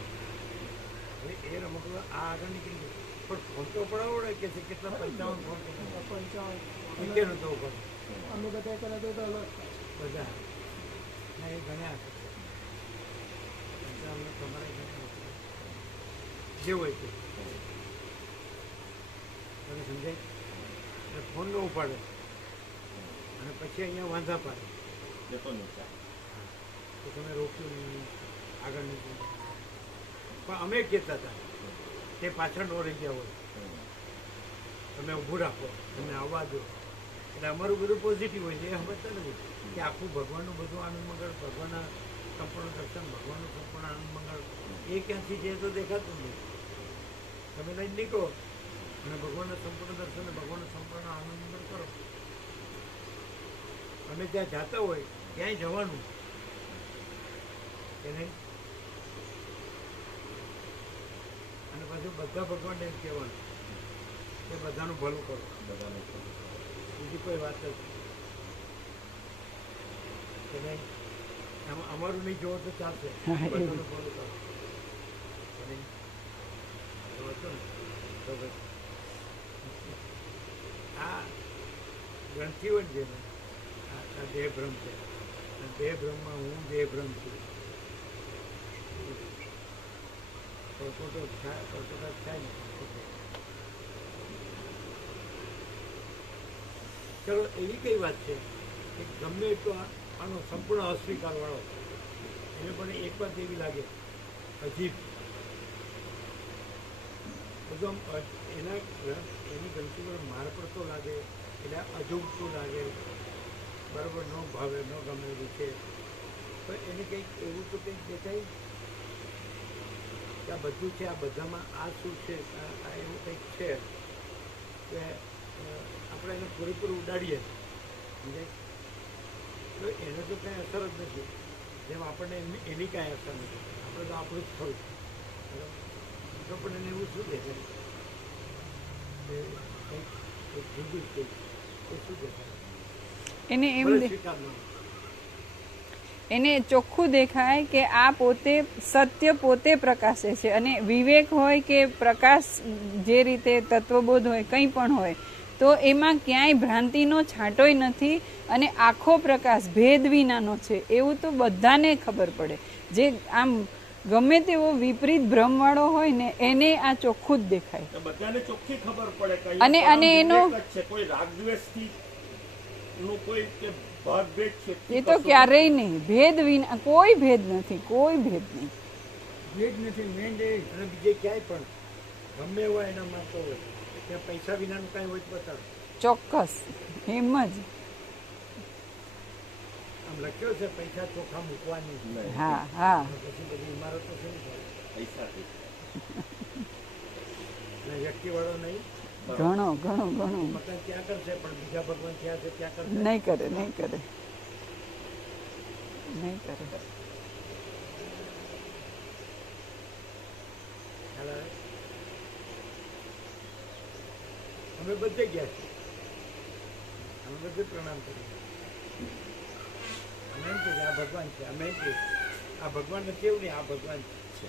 હવે એ રમકડું આ આગળ નીકળી ગયું પણ ફોન તો પડાવો ને કે કેટલા 55 ફોન 55 કેનું તો ઉપર અમે બધા કરે તો અલગ બધા ના એ ગણ્યા હશે. તમારે જે હોય તે તમે સમજાય એટલે ફોન ન ઉપાડે અને પછી અહીંયા વાંધા પાડે જતો નથી. તો તમે રોક્યું નહીં, આગળ નીકળ્યું. પણ અમે કહેતા હતા તે પાછળ ન રહી ગયા હોય તમે ઊભું રાખો, તમને આવવા દો. એટલે અમારું બધું પોઝિટિવ હોય છે. એ સમજતા નથી કે આખું ભગવાનનું બધું આનંદ મંગળ, ભગવાનના સંપૂર્ણ દર્શન, ભગવાનનું સંપૂર્ણ આનંદ મંગળ એ ક્યાંથી છે તો દેખાતું નહીં. તમે લઈને નીકળો અને ભગવાનના સંપૂર્ણ દર્શન, ભગવાનનું સંપૂર્ણ આનંદ મંગળ કરો. અમે ત્યાં જાતા હોય ક્યાંય જવાનું કે નહીં. અને પાછું બધા ભગવાનને એમ કહેવાનું કે બધાનું ભલું કરો, બધાને બીજી કોઈ વાત જ કે નહીં. આમાં અમારું નહીં જોવો તો ચાલશે, બધાનું ભલું કરો કે નહીં. તો હતું ને તો પછી આ ગ્રંથિઓ જ છે ને આ દેહ ભ્રમ છે. અને દેહ ભ્રમમાં હું દેહ ભ્રમ છું. પરપોટો થાય ને. ચલો એવી કઈ વાત છે કે ગમે એટલો આનો સંપૂર્ણ અસ્વીકાર વાળો એને પણ એક વાત એવી લાગે અજીબ બધું એની ગ્રંથિ પર માર પડતો લાગે એટલે અજુગતું લાગે, બરાબર ન ભાવે, ન ગમે એવું છે. પણ એને કંઈક એવું તો કંઈક દેખાય કે આ બધું છે, આ બધામાં આ શું છે, આ એવું કંઈક છે કે આપણે એને પૂરેપૂરું ઉડાડીએ સમજાય. તો એને તો કાંઈ અસર જ નથી, જેમ આપણને એની કાંઈ અસર નથી. આપણે તો આપણું જ થયું બરાબર, તો પણ એને એવું શું દેખાય કે કંઈક જુદું જ કંઈક એ શું દેખાય? એને એમ ભલે દે- સ્વીકાર ન હોય. એને ચોખ્ખું દેખાય કે આ પોતે સત્ય પોતે પ્રકાશે છે, અને વિવેક હોય કે પ્રકાશ, જે રીતે તત્વબોધ હોય, કંઈ પણ હોય, તો એમાં ક્યાંય ભ્રાંતિનો છાંટોય નથી, અને આખો પ્રકાશ ભેદ વિનાનો છે એવું તો બધાને ખબર પડે. જે આમ ગમે તેવો વિપરીત ભ્રમવાળો હોય ને એને આ ચોખ્ખું જ દેખાય. તો બધાને ચોખ્ખી ખબર પડે કે અને- અહીંયા અને એનો- વિવેક જ છે, કોઈ રાગદ્વેષથી નું કોઈ કે ભાગભેદ છે એ તો ક્યારેય નહીં, ભેદ વિના કોઈ ભેદ નથી, કોઈ ભેદ નહીં. એ જ નથી મેન. અને બીજે ક્યાંય પણ ગમે હોય એના માનતો હોય ત્યાં પૈસા વિનાનું કાંઈ હોય તો બતાવે. ચોક્કસ એમ જ. આમ લખ્યો છે પૈસા ચોખા મૂકવાની જ. નહીં. હા હા પછી બધી ઇમારતો છે ને પૈસાથી. એટલે વ્યક્તિવાળો નહીં. ઘણો ઘણો ઘણો મકાન ત્યાં કરશે પણ બીજા ભગવાન ત્યાં છે ત્યાં કરશે. નહીં કરે, નહીં કરે, નહીં કરે. ખ્યાલ આવે? અમે બધે ગયા છીએ, અમે બધે પ્રણામ કરીએ. અમે એમ કે આ ભગવાન છે, અમે એમ કે આ ભગવાન નથી એવું નહીં, આ ભગવાન છે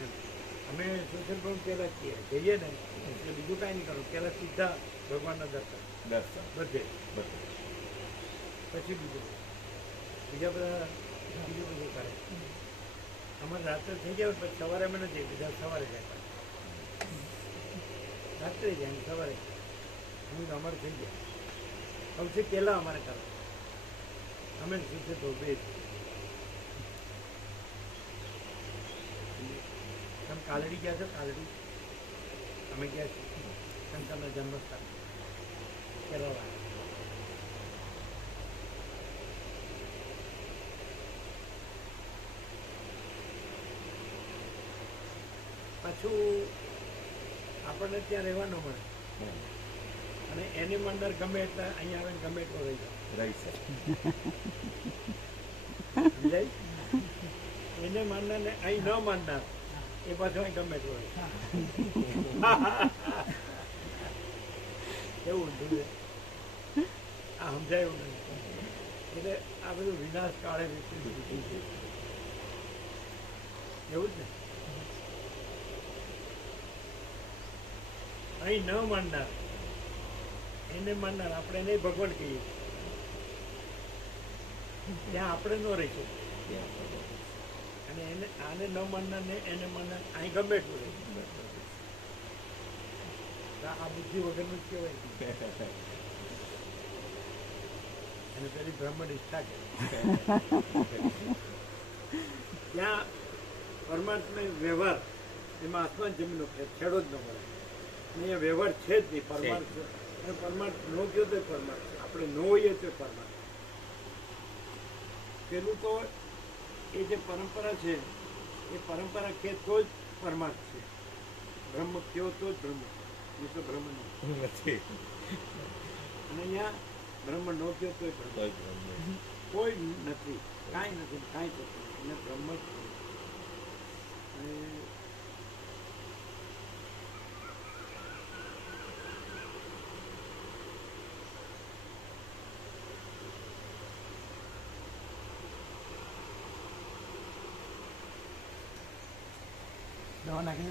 એમ. અમે સોશિયલ ગ્રાઉન્ડ પહેલાં જઈએ ને એટલે બીજું કાંઈ નહીં કરવું, પહેલાં સીધા ભગવાનના દર્શન દર્શન બધે, બધું. પછી બીજું બીજા બધા બીજું બધું કરે. અમારે રાત્રે થઈ જાય પછી સવારે અમે નથી, બીજા સવારે જાય પાછા. રાત્રે જાય અને સવારે હું અમારે થઈ જાય. સૌથી પહેલાં અમારે કરો અમે સુધી તો બે જ. તમે કાલડી ગયા છો? કાલડી અમે ગયા છીએ શંકરના જન્મસ્થાન કેરળા. પાછું આપણને ત્યાં રહેવા ન મળે, અને એની મંડળ ગમે એટલે અહીંયા આવીને ગમે એટલો રહી જાય. રહી છે. સમજાય? એને માનનાર ને અહીં ન માનનાર એ પાછું અહીં ગમે એટલો રહે. એવું જોઈએ આ સમજાય એવું નહીં. એટલે આ બધું વિનાશ કાળે વિપરીત બુદ્ધિ છે, એવું જ ને. અહીં ન માનનાર એને માનનાર આપણે એને ભગવાન કહીએ, ત્યાં આપણે ન રહીશું. અને એને આને ન માનનાર ને એને માનનાર અહીં ગમે એટલું રહે. આ બુદ્ધિ વગરનું જ કહેવાય. અને પેલી બ્રહ્મ નિષ્ઠા કે ત્યાં પરમાર્થનો વ્યવહાર, એમાં આસમાન જમીનનો છેડો જ ન મળે. અહીંયા વ્યવહાર છે જ નહીં, પરમાર્થ છે. અને પરમાર્થ નો ગયો તો પરમાર્થ છે, આપણે ન હોઈએ તો પરમાર્થ. પેલું તો એ જે પરંપરા છે એ પરંપરા કે તો જ પરમાર્થ છે. બ્રહ્મ કયો તો જ બ્રહ્મ, એ તો બ્રહ્મ નહીં. નથી. અને અહીંયા બ્રહ્મ નો કયો તો બ્રહ્મ, તો જ બ્રહ્મ. કોઈ નથી, કાંઈ નથી, કાંઈ થતું નથી. અને બ્રહ્મ જ છે. અને દવા નાખી